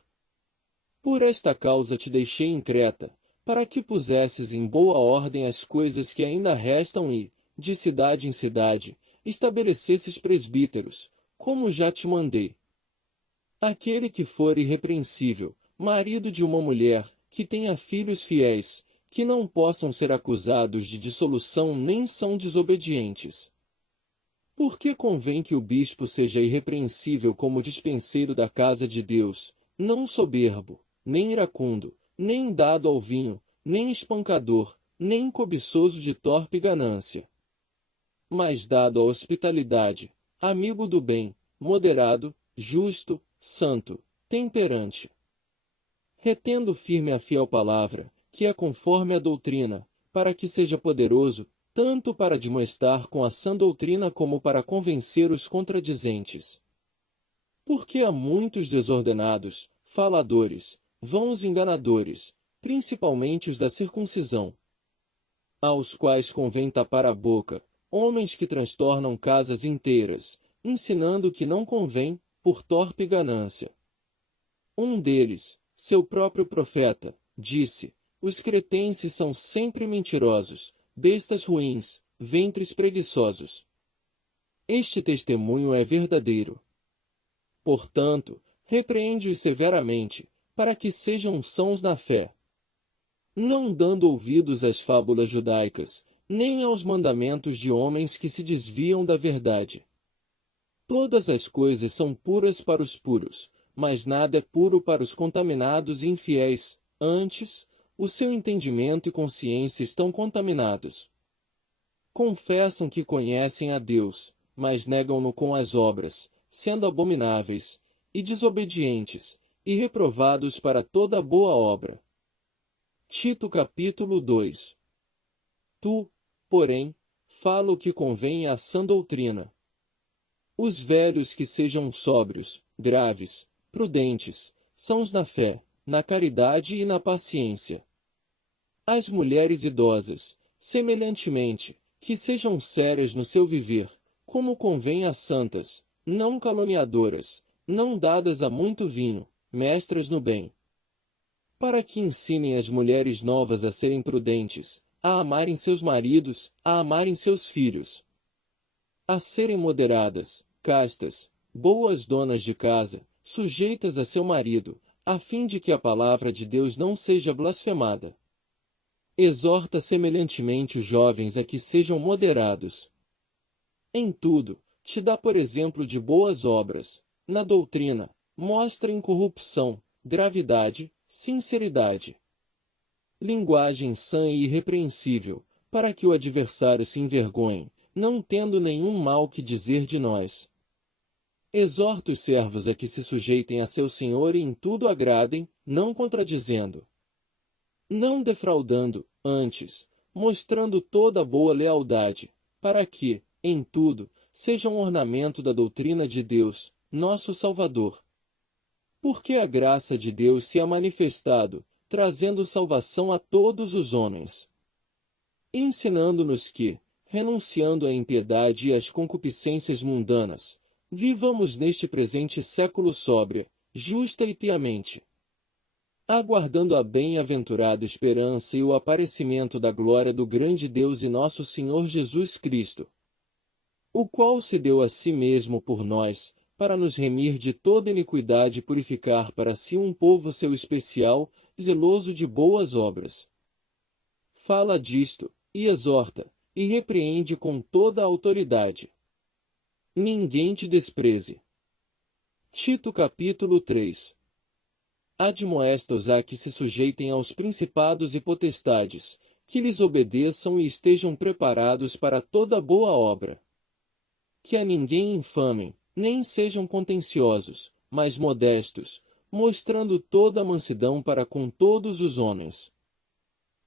Por esta causa te deixei em Creta, para que pusesses em boa ordem as coisas que ainda restam e, de cidade em cidade, estabelecesses presbíteros, como já te mandei. Aquele que for irrepreensível, marido de uma mulher, que tenha filhos fiéis, que não possam ser acusados de dissolução nem são desobedientes. Porque convém que o bispo seja irrepreensível como dispenseiro da casa de Deus, não soberbo, nem iracundo, nem dado ao vinho, nem espancador, nem cobiçoso de torpe ganância, mas dado à hospitalidade, amigo do bem, moderado, justo, santo, temperante. Retendo firme a fiel palavra, que é conforme a doutrina, para que seja poderoso, tanto para admoestar com a sã doutrina como para convencer os contradizentes. Porque há muitos desordenados, faladores, vãos enganadores, principalmente os da circuncisão, aos quais convém tapar a boca, homens que transtornam casas inteiras, ensinando o que não convém, por torpe ganância. Um deles, seu próprio profeta, disse: os cretenses são sempre mentirosos, bestas ruins, ventres preguiçosos. Este testemunho é verdadeiro. Portanto, repreende-os severamente, para que sejam sãos na fé, não dando ouvidos às fábulas judaicas, nem aos mandamentos de homens que se desviam da verdade. Todas as coisas são puras para os puros, mas nada é puro para os contaminados e infiéis, antes, o seu entendimento e consciência estão contaminados. Confessam que conhecem a Deus, mas negam-no com as obras, sendo abomináveis, e desobedientes, e reprovados para toda boa obra. Tito capítulo 2. Tu, porém, fala o que convém à sã doutrina. Os velhos que sejam sóbrios, graves, prudentes, sãos na fé, na caridade e na paciência. As mulheres idosas, semelhantemente, que sejam sérias no seu viver, como convém a santas, não caluniadoras, não dadas a muito vinho, mestras no bem. Para que ensinem as mulheres novas a serem prudentes, a amarem seus maridos, a amarem seus filhos, a serem moderadas, castas, boas donas de casa, sujeitas a seu marido, a fim de que a palavra de Deus não seja blasfemada. Exorta semelhantemente os jovens a que sejam moderados. Em tudo, te dá por exemplo de boas obras, na doutrina, mostra incorrupção, gravidade, sinceridade, linguagem sã e irrepreensível, para que o adversário se envergonhe, não tendo nenhum mal que dizer de nós. Exorta os servos a que se sujeitem a seu senhor e em tudo agradem, não contradizendo, não defraudando, antes, mostrando toda a boa lealdade, para que, em tudo, seja um ornamento da doutrina de Deus, nosso Salvador. Porque a graça de Deus se ha manifestado, trazendo salvação a todos os homens, ensinando-nos que, renunciando à impiedade e às concupiscências mundanas, vivamos neste presente século sóbria, justa e piamente, aguardando a bem-aventurada esperança e o aparecimento da glória do grande Deus e nosso Senhor Jesus Cristo, o qual se deu a si mesmo por nós, para nos remir de toda iniquidade e purificar para si um povo seu especial, zeloso de boas obras. Fala disto, e exorta, e repreende com toda a autoridade. Ninguém te despreze. Tito capítulo 3. Admoesta-os a que se sujeitem aos principados e potestades, que lhes obedeçam e estejam preparados para toda boa obra. Que a ninguém infamem, nem sejam contenciosos, mas modestos, mostrando toda a mansidão para com todos os homens.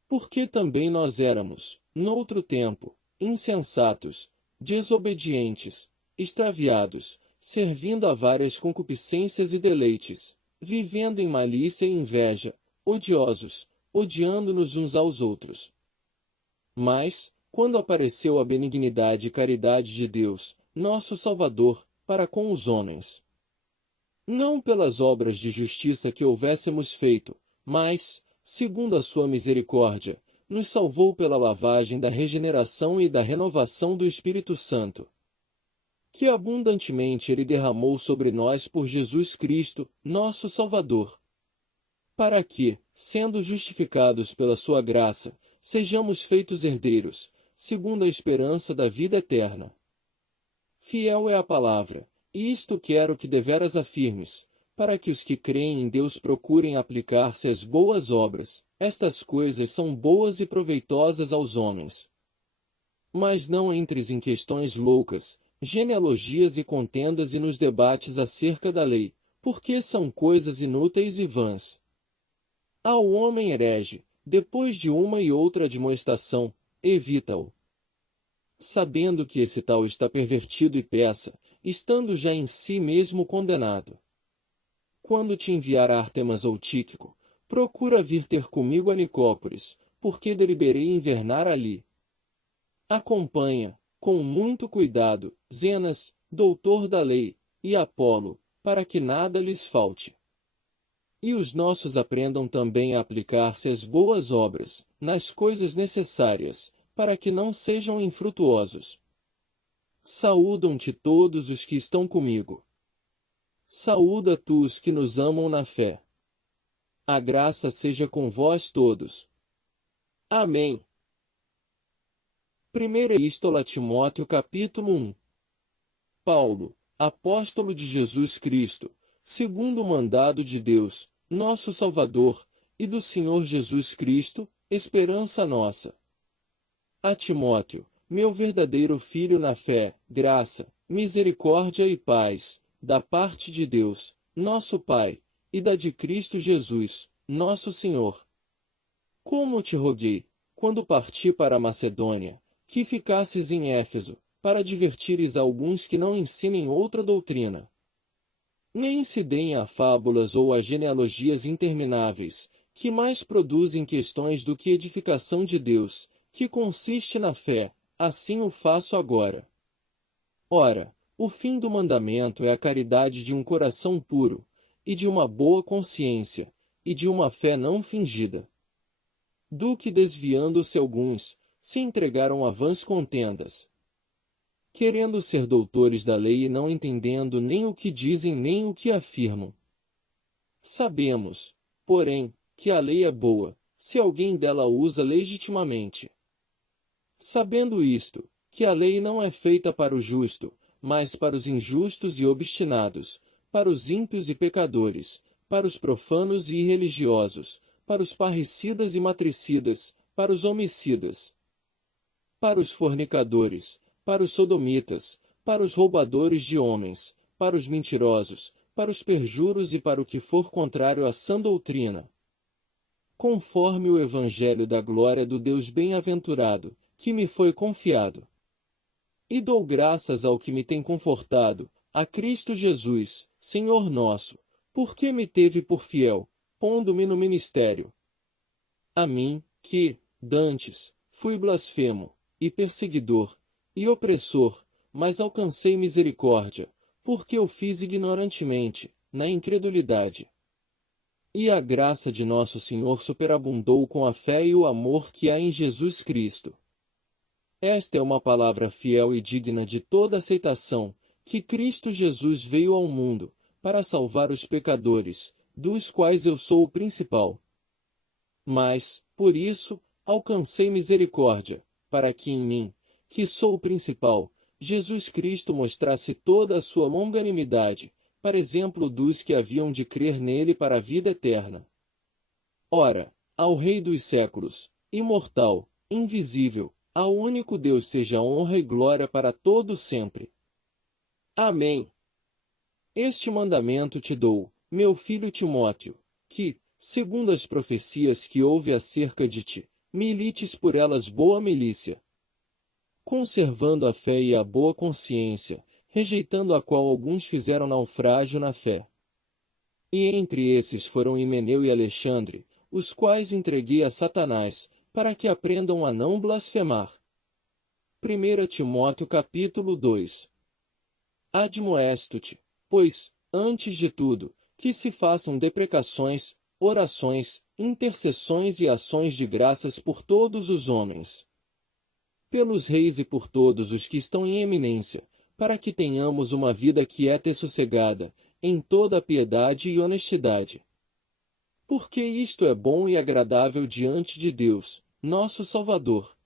Porque também nós éramos, noutro tempo, insensatos, desobedientes, extraviados, servindo a várias concupiscências e deleites, vivendo em malícia e inveja, odiosos, odiando-nos uns aos outros. Mas, quando apareceu a benignidade e caridade de Deus, nosso Salvador, para com os homens, não pelas obras de justiça que houvéssemos feito, mas, segundo a sua misericórdia, nos salvou pela lavagem da regeneração e da renovação do Espírito Santo, que abundantemente ele derramou sobre nós por Jesus Cristo, nosso Salvador, para que, sendo justificados pela sua graça, sejamos feitos herdeiros, segundo a esperança da vida eterna. Fiel é a palavra, e isto quero que deveras afirmes, para que os que creem em Deus procurem aplicar-se às boas obras. Estas coisas são boas e proveitosas aos homens. Mas não entres em questões loucas, genealogias e contendas e nos debates acerca da lei, porque são coisas inúteis e vãs. Ao homem herege, depois de uma e outra admoestação, evita-o, sabendo que esse tal está pervertido e peça, estando já em si mesmo condenado. Quando te enviar Ártemas ou Tíquico, procura vir ter comigo a Nicópolis, porque deliberei invernar ali. Acompanha, com muito cuidado, Zenas, doutor da lei, e Apolo, para que nada lhes falte. E os nossos aprendam também a aplicar-se às boas obras, nas coisas necessárias, para que não sejam infrutuosos. Saúdam-te todos os que estão comigo. Saúda tu os que nos amam na fé. A graça seja com vós todos. Amém. Primeira Epístola a Timóteo capítulo 1. Paulo, apóstolo de Jesus Cristo, segundo o mandado de Deus, nosso Salvador, e do Senhor Jesus Cristo, esperança nossa. A Timóteo, meu verdadeiro filho na fé, graça, misericórdia e paz, da parte de Deus, nosso Pai, e da de Cristo Jesus, nosso Senhor. Como te roguei, quando parti para a Macedônia, que ficasses em Éfeso, para advertires a alguns que não ensinem outra doutrina, nem se deem a fábulas ou a genealogias intermináveis, que mais produzem questões do que edificação de Deus, que consiste na fé, assim o faço agora. Ora, o fim do mandamento é a caridade de um coração puro, e de uma boa consciência, e de uma fé não fingida. Do que desviando-se alguns, se entregaram a vãs contendas, querendo ser doutores da lei e não entendendo nem o que dizem nem o que afirmam. Sabemos, porém, que a lei é boa, se alguém dela usa legitimamente. Sabendo isto, que a lei não é feita para o justo, mas para os injustos e obstinados, para os ímpios e pecadores, para os profanos e irreligiosos, para os parricidas e matricidas, para os homicidas, para os fornicadores, para os sodomitas, para os roubadores de homens, para os mentirosos, para os perjuros e para o que for contrário à sã doutrina. Conforme o Evangelho da glória do Deus bem-aventurado, que me foi confiado. E dou graças ao que me tem confortado, a Cristo Jesus, Senhor nosso, porque me teve por fiel, pondo-me no ministério. A mim, que, dantes, fui blasfemo, e perseguidor, e opressor, mas alcancei misericórdia, porque eu fiz ignorantemente, na incredulidade. E a graça de nosso Senhor superabundou com a fé e o amor que há em Jesus Cristo. Esta é uma palavra fiel e digna de toda aceitação, que Cristo Jesus veio ao mundo, para salvar os pecadores, dos quais eu sou o principal. Mas, por isso, alcancei misericórdia, para que em mim, que sou o principal, Jesus Cristo mostrasse toda a sua longanimidade, para exemplo dos que haviam de crer nele para a vida eterna. Ora, ao Rei dos séculos, imortal, invisível, ao único Deus seja honra e glória para todo sempre. Amém. Este mandamento te dou, meu filho Timóteo, que, segundo as profecias que houve acerca de ti, milites por elas boa milícia, conservando a fé e a boa consciência, rejeitando a qual alguns fizeram naufrágio na fé. E entre esses foram Himeneu e Alexandre, os quais entreguei a Satanás, para que aprendam a não blasfemar. 1 Timóteo capítulo 2. Admoesto-te, pois, antes de tudo, que se façam deprecações, orações, intercessões e ações de graças por todos os homens, pelos reis e por todos os que estão em eminência, para que tenhamos uma vida quieta e sossegada, em toda a piedade e honestidade. Porque isto é bom e agradável diante de Deus, nosso Salvador,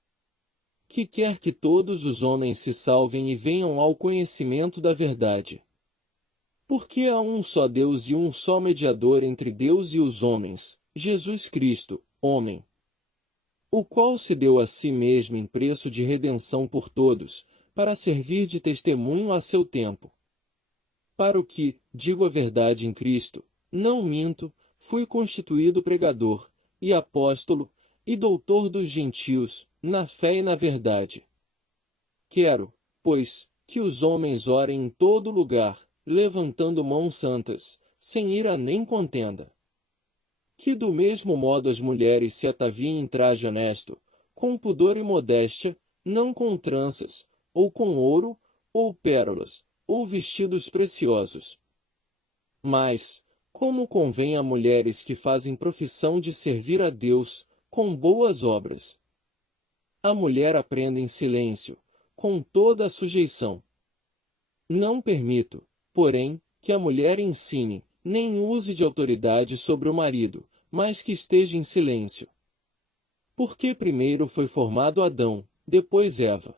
que quer que todos os homens se salvem e venham ao conhecimento da verdade. Porque há um só Deus e um só mediador entre Deus e os homens, Jesus Cristo, homem, o qual se deu a si mesmo em preço de redenção por todos, para servir de testemunho a seu tempo. Para o que, digo a verdade em Cristo, não minto, fui constituído pregador, e apóstolo, e doutor dos gentios, na fé e na verdade. Quero, pois, que os homens orem em todo lugar, levantando mãos santas, sem ira nem contenda. Que do mesmo modo as mulheres se ataviem em traje honesto, com pudor e modéstia, não com tranças, ou com ouro, ou pérolas, ou vestidos preciosos. Mas, como convém a mulheres que fazem profissão de servir a Deus, com boas obras. A mulher aprenda em silêncio, com toda a sujeição. Não permito, porém, que a mulher ensine, nem use de autoridade sobre o marido, mas que esteja em silêncio. Porque primeiro foi formado Adão, depois Eva.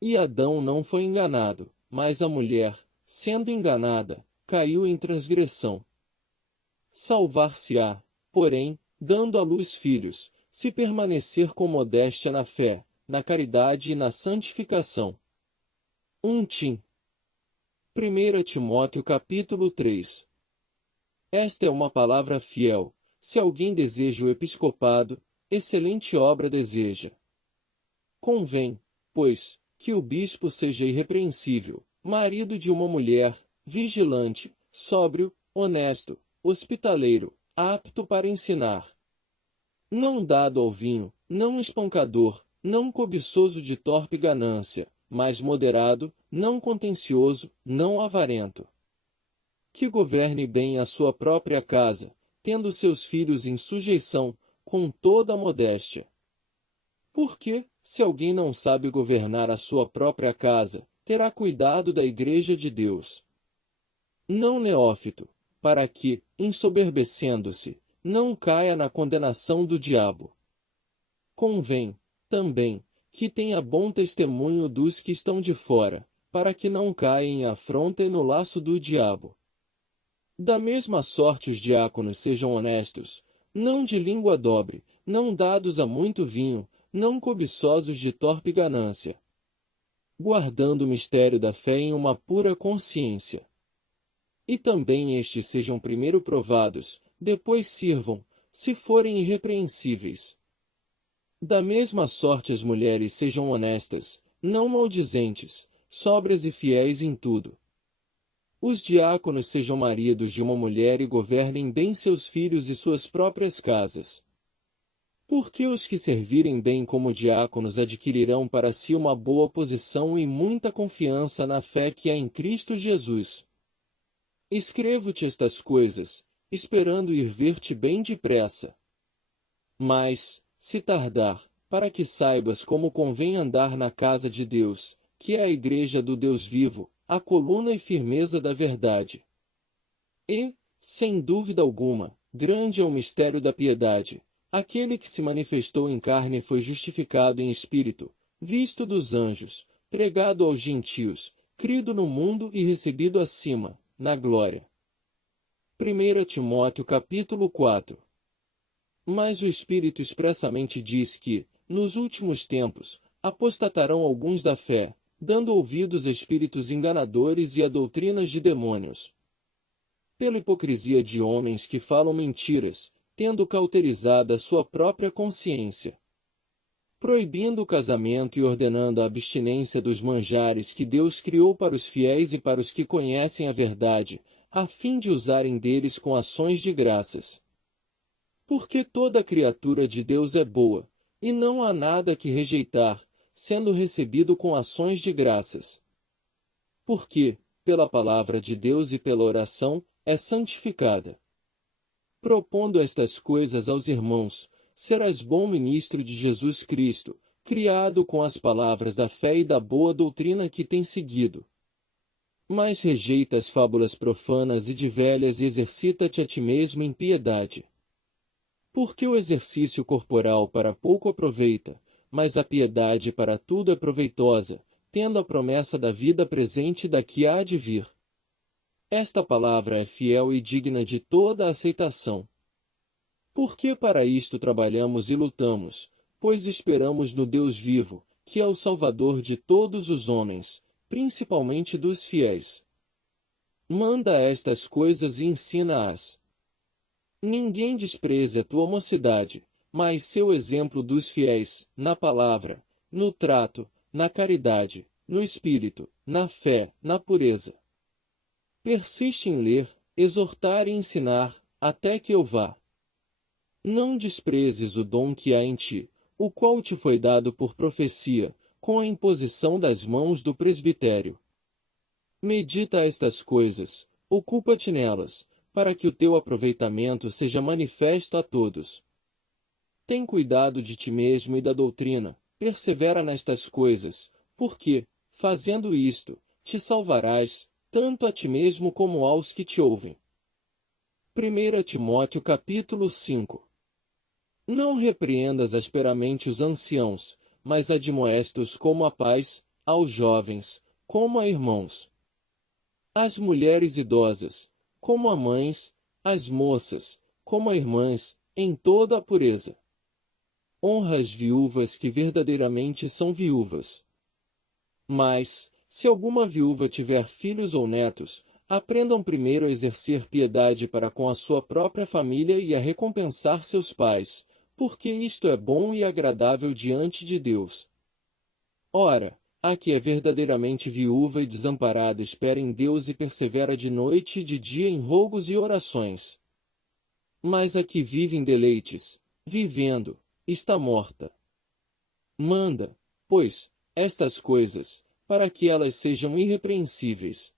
E Adão não foi enganado, mas a mulher, sendo enganada, caiu em transgressão. Salvar-se-á, porém, dando à luz filhos, se permanecer com modéstia na fé, na caridade e na santificação. 1 Tim. 1 Timóteo capítulo 3. Esta é uma palavra fiel. Se alguém deseja o episcopado, excelente obra deseja. Convém, pois, que o bispo seja irrepreensível, marido de uma mulher, vigilante, sóbrio, honesto, hospitaleiro, apto para ensinar. Não dado ao vinho, não espancador, não cobiçoso de torpe ganância, mas moderado, não contencioso, não avarento. Que governe bem a sua própria casa, tendo seus filhos em sujeição, com toda a modéstia. Porque, se alguém não sabe governar a sua própria casa, terá cuidado da igreja de Deus. Não neófito, para que, ensoberbecendo-se, não caia na condenação do diabo. Convém, também, que tenha bom testemunho dos que estão de fora, para que não caia em afronta e no laço do diabo. Da mesma sorte os diáconos sejam honestos, não de língua dobre, não dados a muito vinho, não cobiçosos de torpe ganância, guardando o mistério da fé em uma pura consciência. E também estes sejam primeiro provados, depois sirvam, se forem irrepreensíveis. Da mesma sorte as mulheres sejam honestas, não maldizentes, sóbrias e fiéis em tudo. Os diáconos sejam maridos de uma mulher e governem bem seus filhos e suas próprias casas. Porque os que servirem bem como diáconos adquirirão para si uma boa posição e muita confiança na fé que há em Cristo Jesus. Escrevo-te estas coisas, esperando ir ver-te bem depressa. Mas, se tardar, para que saibas como convém andar na casa de Deus, que é a igreja do Deus vivo, a coluna e firmeza da verdade. E, sem dúvida alguma, grande é o mistério da piedade. Aquele que se manifestou em carne foi justificado em espírito, visto dos anjos, pregado aos gentios, crido no mundo e recebido acima, na glória. 1 Timóteo capítulo 4. Mas o Espírito expressamente diz que, nos últimos tempos, apostatarão alguns da fé, dando ouvidos a espíritos enganadores e a doutrinas de demônios. Pela hipocrisia de homens que falam mentiras, tendo cauterizado a sua própria consciência. Proibindo o casamento e ordenando a abstinência dos manjares que Deus criou para os fiéis e para os que conhecem a verdade, a fim de usarem deles com ações de graças. Porque toda criatura de Deus é boa, e não há nada que rejeitar, sendo recebido com ações de graças. Porque, pela palavra de Deus e pela oração, é santificada. Propondo estas coisas aos irmãos, serás bom ministro de Jesus Cristo, criado com as palavras da fé e da boa doutrina que tem seguido. Mas rejeita as fábulas profanas e de velhas e exercita-te a ti mesmo em piedade. Porque o exercício corporal para pouco aproveita, mas a piedade para tudo é proveitosa, tendo a promessa da vida presente e da que há de vir. Esta palavra é fiel e digna de toda a aceitação. Porque para isto trabalhamos e lutamos, pois esperamos no Deus vivo, que é o Salvador de todos os homens, principalmente dos fiéis. Manda estas coisas e ensina-as. Ninguém despreze a tua mocidade, mas seu exemplo dos fiéis, na palavra, no trato, na caridade, no espírito, na fé, na pureza. Persiste em ler, exortar e ensinar, até que eu vá. Não desprezes o dom que há em ti, o qual te foi dado por profecia, com a imposição das mãos do presbitério. Medita estas coisas, ocupa-te nelas, para que o teu aproveitamento seja manifesto a todos. Tem cuidado de ti mesmo e da doutrina, persevera nestas coisas, porque, fazendo isto, te salvarás, tanto a ti mesmo como aos que te ouvem. 1 Timóteo capítulo 5. Não repreendas asperamente os anciãos, mas admoesta-os como a pais, aos jovens, como a irmãos. Às mulheres idosas, como a mães, às moças, como a irmãs, em toda a pureza. Honra as viúvas que verdadeiramente são viúvas. Mas, se alguma viúva tiver filhos ou netos, aprendam primeiro a exercer piedade para com a sua própria família e a recompensar seus pais, porque isto é bom e agradável diante de Deus. Ora, a que é verdadeiramente viúva e desamparada espera em Deus e persevera de noite e de dia em rogos e orações. Mas a que vive em deleites, vivendo, está morta. Manda, pois, estas coisas, para que elas sejam irrepreensíveis.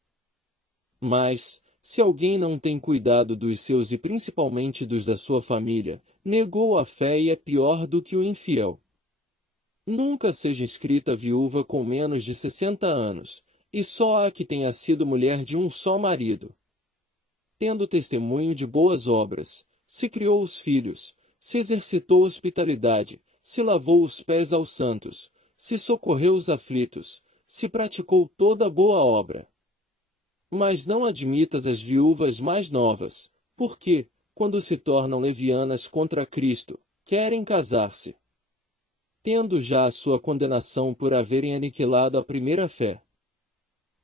Mas, se alguém não tem cuidado dos seus e principalmente dos da sua família, negou a fé e é pior do que o infiel. Nunca seja inscrita viúva com menos de 60 anos, e só a que tenha sido mulher de um só marido. Tendo testemunho de boas obras, se criou os filhos, se exercitou hospitalidade, se lavou os pés aos santos, se socorreu os aflitos, se praticou toda boa obra. Mas não admitas as viúvas mais novas, porque, quando se tornam levianas contra Cristo, querem casar-se, tendo já a sua condenação por haverem aniquilado a primeira fé.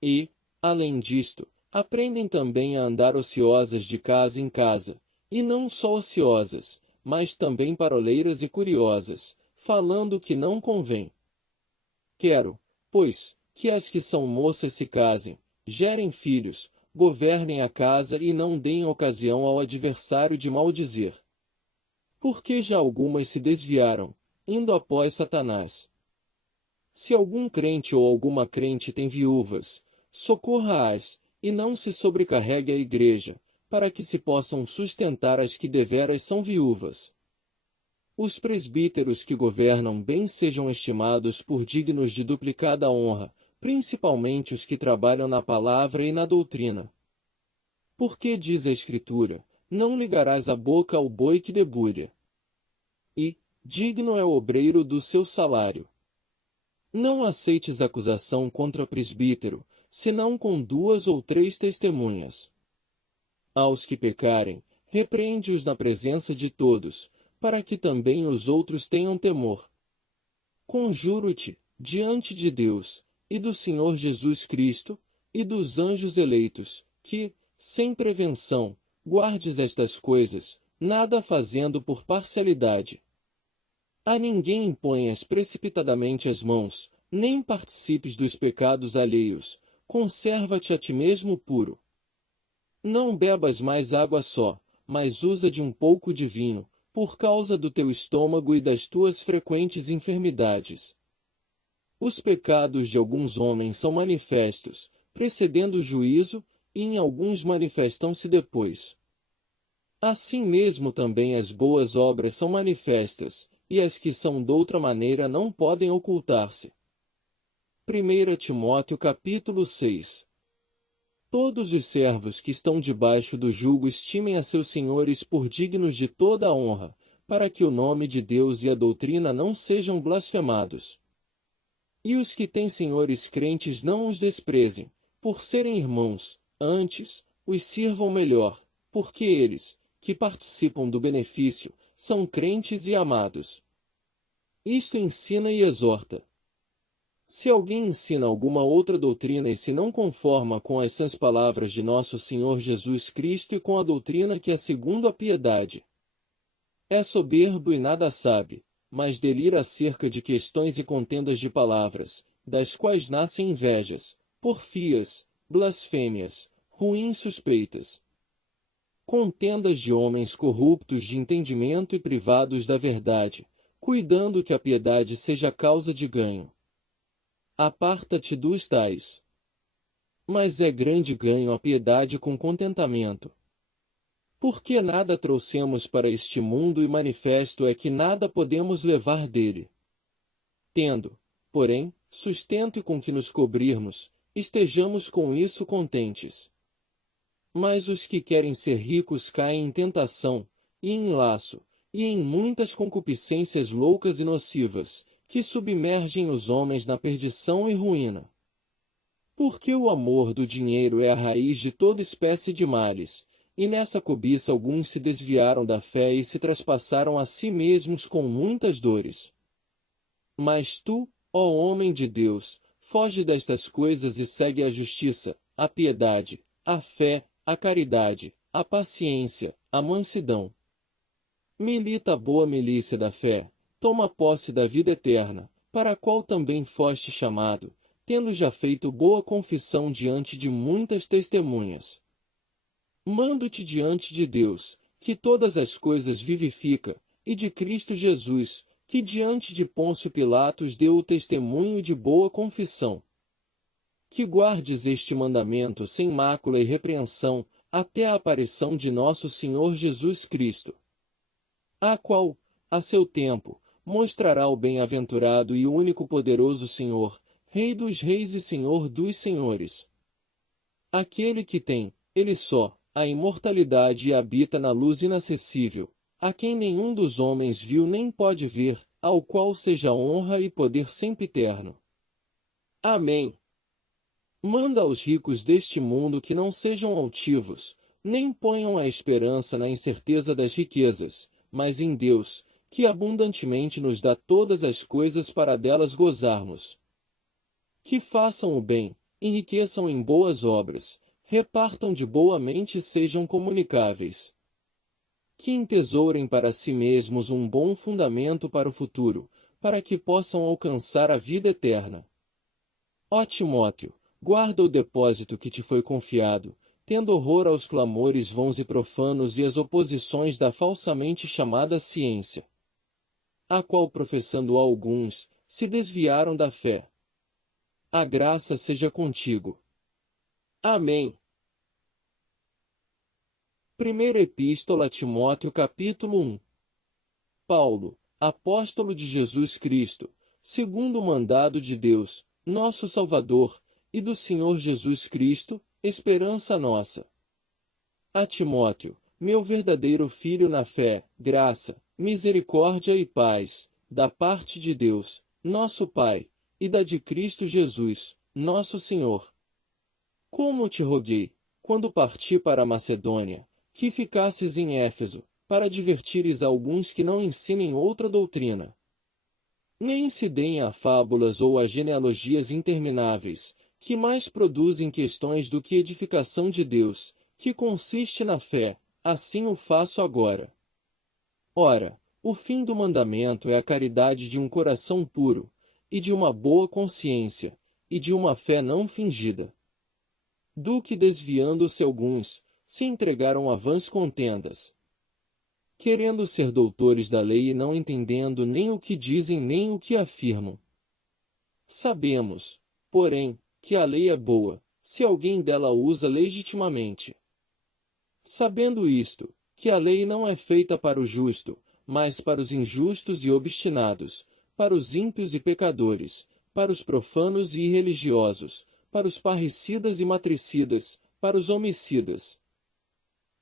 E, além disto, aprendem também a andar ociosas de casa em casa, e não só ociosas, mas também paroleiras e curiosas, falando o que não convém. Quero, pois, que as que são moças se casem, gerem filhos, governem a casa e não deem ocasião ao adversário de maldizer. Porque já algumas se desviaram, indo após Satanás. Se algum crente ou alguma crente tem viúvas, socorra-as, e não se sobrecarregue a igreja, para que se possam sustentar as que deveras são viúvas. Os presbíteros que governam bem sejam estimados por dignos de duplicada honra, principalmente os que trabalham na palavra e na doutrina. Porque diz a Escritura, não ligarás a boca ao boi que debulha. E, digno é o obreiro do seu salário. Não aceites acusação contra presbítero, senão com 2 ou 3 testemunhas. Aos que pecarem, repreende-os na presença de todos, para que também os outros tenham temor. Conjuro-te, diante de Deus, e do Senhor Jesus Cristo, e dos anjos eleitos, que, sem prevenção, guardes estas coisas, nada fazendo por parcialidade. A ninguém imponhas precipitadamente as mãos, nem participes dos pecados alheios, conserva-te a ti mesmo puro. Não bebas mais água só, mas usa de um pouco de vinho, por causa do teu estômago e das tuas frequentes enfermidades. Os pecados de alguns homens são manifestos, precedendo o juízo, e em alguns manifestam-se depois. Assim mesmo também as boas obras são manifestas, e as que são doutra maneira não podem ocultar-se. 1 Timóteo capítulo 6. Todos os servos que estão debaixo do jugo estimem a seus senhores por dignos de toda a honra, para que o nome de Deus e a doutrina não sejam blasfemados. E os que têm senhores crentes não os desprezem, por serem irmãos, antes, os sirvam melhor, porque eles, que participam do benefício, são crentes e amados. Isto ensina e exorta. Se alguém ensina alguma outra doutrina e se não conforma com as sãs palavras de nosso Senhor Jesus Cristo e com a doutrina que é segundo a piedade, é soberbo e nada sabe, mas delira acerca de questões e contendas de palavras, das quais nascem invejas, porfias, blasfêmias, ruins suspeitas. Contendas de homens corruptos de entendimento e privados da verdade, cuidando que a piedade seja causa de ganho. Aparta-te dos tais. Mas é grande ganho a piedade com contentamento. Porque nada trouxemos para este mundo e manifesto é que nada podemos levar dele. Tendo, porém, sustento e com que nos cobrirmos, estejamos com isso contentes. Mas os que querem ser ricos caem em tentação, e em laço, e em muitas concupiscências loucas e nocivas, que submergem os homens na perdição e ruína. Porque o amor do dinheiro é a raiz de toda espécie de males, e nessa cobiça alguns se desviaram da fé e se traspassaram a si mesmos com muitas dores. Mas tu, ó homem de Deus, foge destas coisas e segue a justiça, a piedade, a fé, a caridade, a paciência, a mansidão. Milita a boa milícia da fé, toma posse da vida eterna, para a qual também foste chamado, tendo já feito boa confissão diante de muitas testemunhas. Mando-te diante de Deus, que todas as coisas vivifica, e de Cristo Jesus, que diante de Pôncio Pilatos deu o testemunho de boa confissão. Que guardes este mandamento sem mácula e repreensão, até a aparição de nosso Senhor Jesus Cristo, a qual, a seu tempo, mostrará o bem-aventurado e único poderoso Senhor, Rei dos reis e Senhor dos senhores. Aquele que tem, ele só, a imortalidade e habita na luz inacessível, a quem nenhum dos homens viu nem pode ver, ao qual seja honra e poder sempiterno. Amém. Manda aos ricos deste mundo que não sejam altivos, nem ponham a esperança na incerteza das riquezas, mas em Deus, que abundantemente nos dá todas as coisas para delas gozarmos. Que façam o bem, enriqueçam em boas obras, repartam de boa mente e sejam comunicáveis. Que entesourem para si mesmos um bom fundamento para o futuro, para que possam alcançar a vida eterna. Ó Timóteo, guarda o depósito que te foi confiado, tendo horror aos clamores vãos e profanos e às oposições da falsamente chamada ciência, a qual professando alguns, se desviaram da fé. A graça seja contigo. Amém. Primeira Epístola a Timóteo capítulo 1. Paulo, apóstolo de Jesus Cristo, segundo o mandado de Deus, nosso Salvador, e do Senhor Jesus Cristo, esperança nossa. A Timóteo, meu verdadeiro filho na fé, graça, misericórdia e paz, da parte de Deus, nosso Pai, e da de Cristo Jesus, nosso Senhor. Como te roguei, quando parti para a Macedônia, que ficasses em Éfeso, para advertires alguns que não ensinem outra doutrina. Nem se deem a fábulas ou a genealogias intermináveis, que mais produzem questões do que edificação de Deus, que consiste na fé, assim o faço agora. Ora, o fim do mandamento é a caridade de um coração puro, e de uma boa consciência, e de uma fé não fingida. Do que desviando-se alguns, se entregaram a vãs contendas, querendo ser doutores da lei e não entendendo nem o que dizem nem o que afirmam. Sabemos, porém, que a lei é boa, se alguém dela usa legitimamente. Sabendo isto, que a lei não é feita para o justo, mas para os injustos e obstinados, para os ímpios e pecadores, para os profanos e irreligiosos, para os parricidas e matricidas, para os homicidas,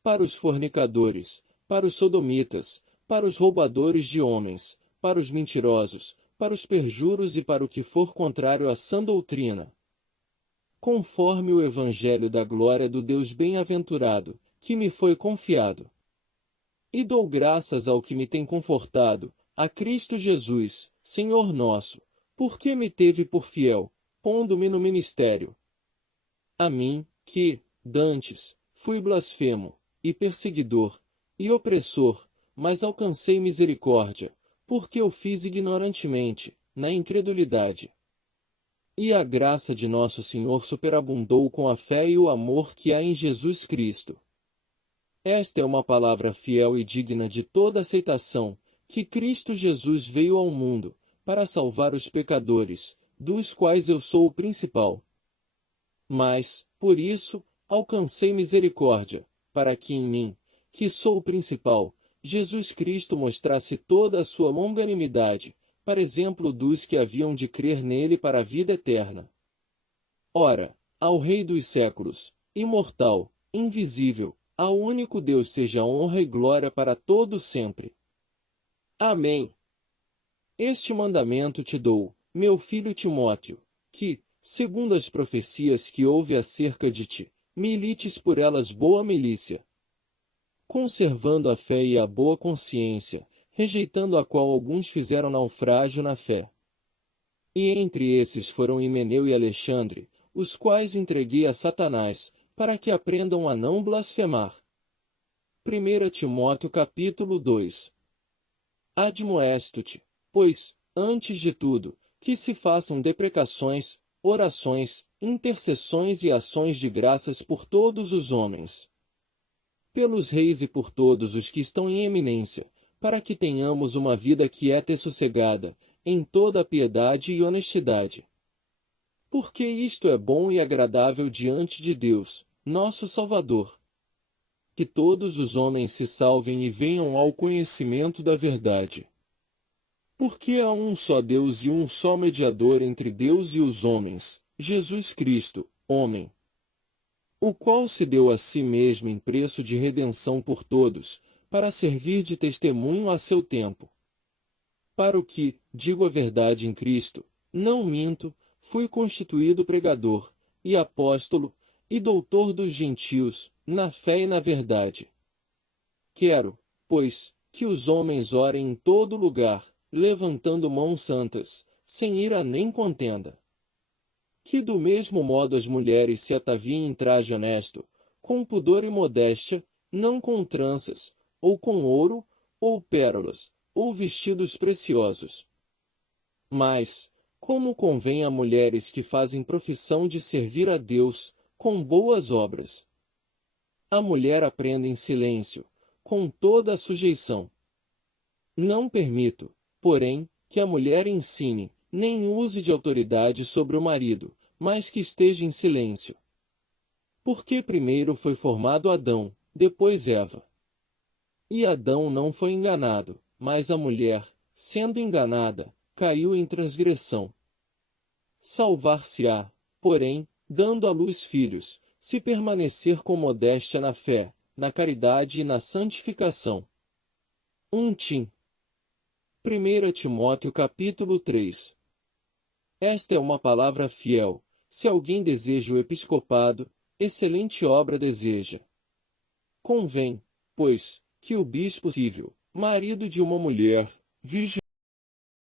para os fornicadores, para os sodomitas, para os roubadores de homens, para os mentirosos, para os perjuros e para o que for contrário à sã doutrina. Conforme o Evangelho da glória do Deus bem-aventurado, que me foi confiado. E dou graças ao que me tem confortado, a Cristo Jesus, Senhor nosso, porque me teve por fiel, pondo-me no ministério. A mim, que, dantes, fui blasfemo, e perseguidor, e opressor, mas alcancei misericórdia, porque eu fiz ignorantemente, na incredulidade. E a graça de nosso Senhor superabundou com a fé e o amor que há em Jesus Cristo. Esta é uma palavra fiel e digna de toda aceitação, que Cristo Jesus veio ao mundo, para salvar os pecadores, dos quais eu sou o principal. Mas, por isso, alcancei misericórdia, para que em mim, que sou o principal, Jesus Cristo mostrasse toda a sua longanimidade, para exemplo dos que haviam de crer nele para a vida eterna. Ora, ao Rei dos séculos, imortal, invisível, ao único Deus seja honra e glória para todo sempre. Amém. Este mandamento te dou, meu filho Timóteo, que, segundo as profecias que houve acerca de ti, milites por elas boa milícia, conservando a fé e a boa consciência, rejeitando a qual alguns fizeram naufrágio na fé. E entre esses foram Himeneu e Alexandre, os quais entreguei a Satanás, para que aprendam a não blasfemar. 1 Timóteo capítulo 2. Admoesto-te, pois, antes de tudo, que se façam deprecações, orações, intercessões e ações de graças por todos os homens, pelos reis e por todos os que estão em eminência, para que tenhamos uma vida quieta e sossegada, em toda a piedade e honestidade. Porque isto é bom e agradável diante de Deus, nosso Salvador. Que todos os homens se salvem e venham ao conhecimento da verdade. Porque há um só Deus e um só mediador entre Deus e os homens, Jesus Cristo, homem, o qual se deu a si mesmo em preço de redenção por todos, para servir de testemunho a seu tempo. Para o que, digo a verdade em Cristo, não minto, fui constituído pregador, e apóstolo, e doutor dos gentios, na fé e na verdade. Quero, pois, que os homens orem em todo lugar, levantando mãos santas, sem ira nem contenda. Que do mesmo modo as mulheres se ataviem em traje honesto, com pudor e modéstia, não com tranças, ou com ouro, ou pérolas, ou vestidos preciosos. Mas, como convém a mulheres que fazem profissão de servir a Deus, com boas obras. A mulher aprenda em silêncio, com toda a sujeição. Não permito, porém, que a mulher ensine, nem use de autoridade sobre o marido, mas que esteja em silêncio. Porque primeiro foi formado Adão, depois Eva. E Adão não foi enganado, mas a mulher, sendo enganada, caiu em transgressão. Salvar-se-á, porém, dando à luz filhos, se permanecer com modéstia na fé, na caridade e na santificação. 1 Tim. 1 Timóteo capítulo 3. Esta é uma palavra fiel. Se alguém deseja o episcopado, excelente obra deseja. Convém, pois, que o bispo civil, marido de uma mulher, virgem,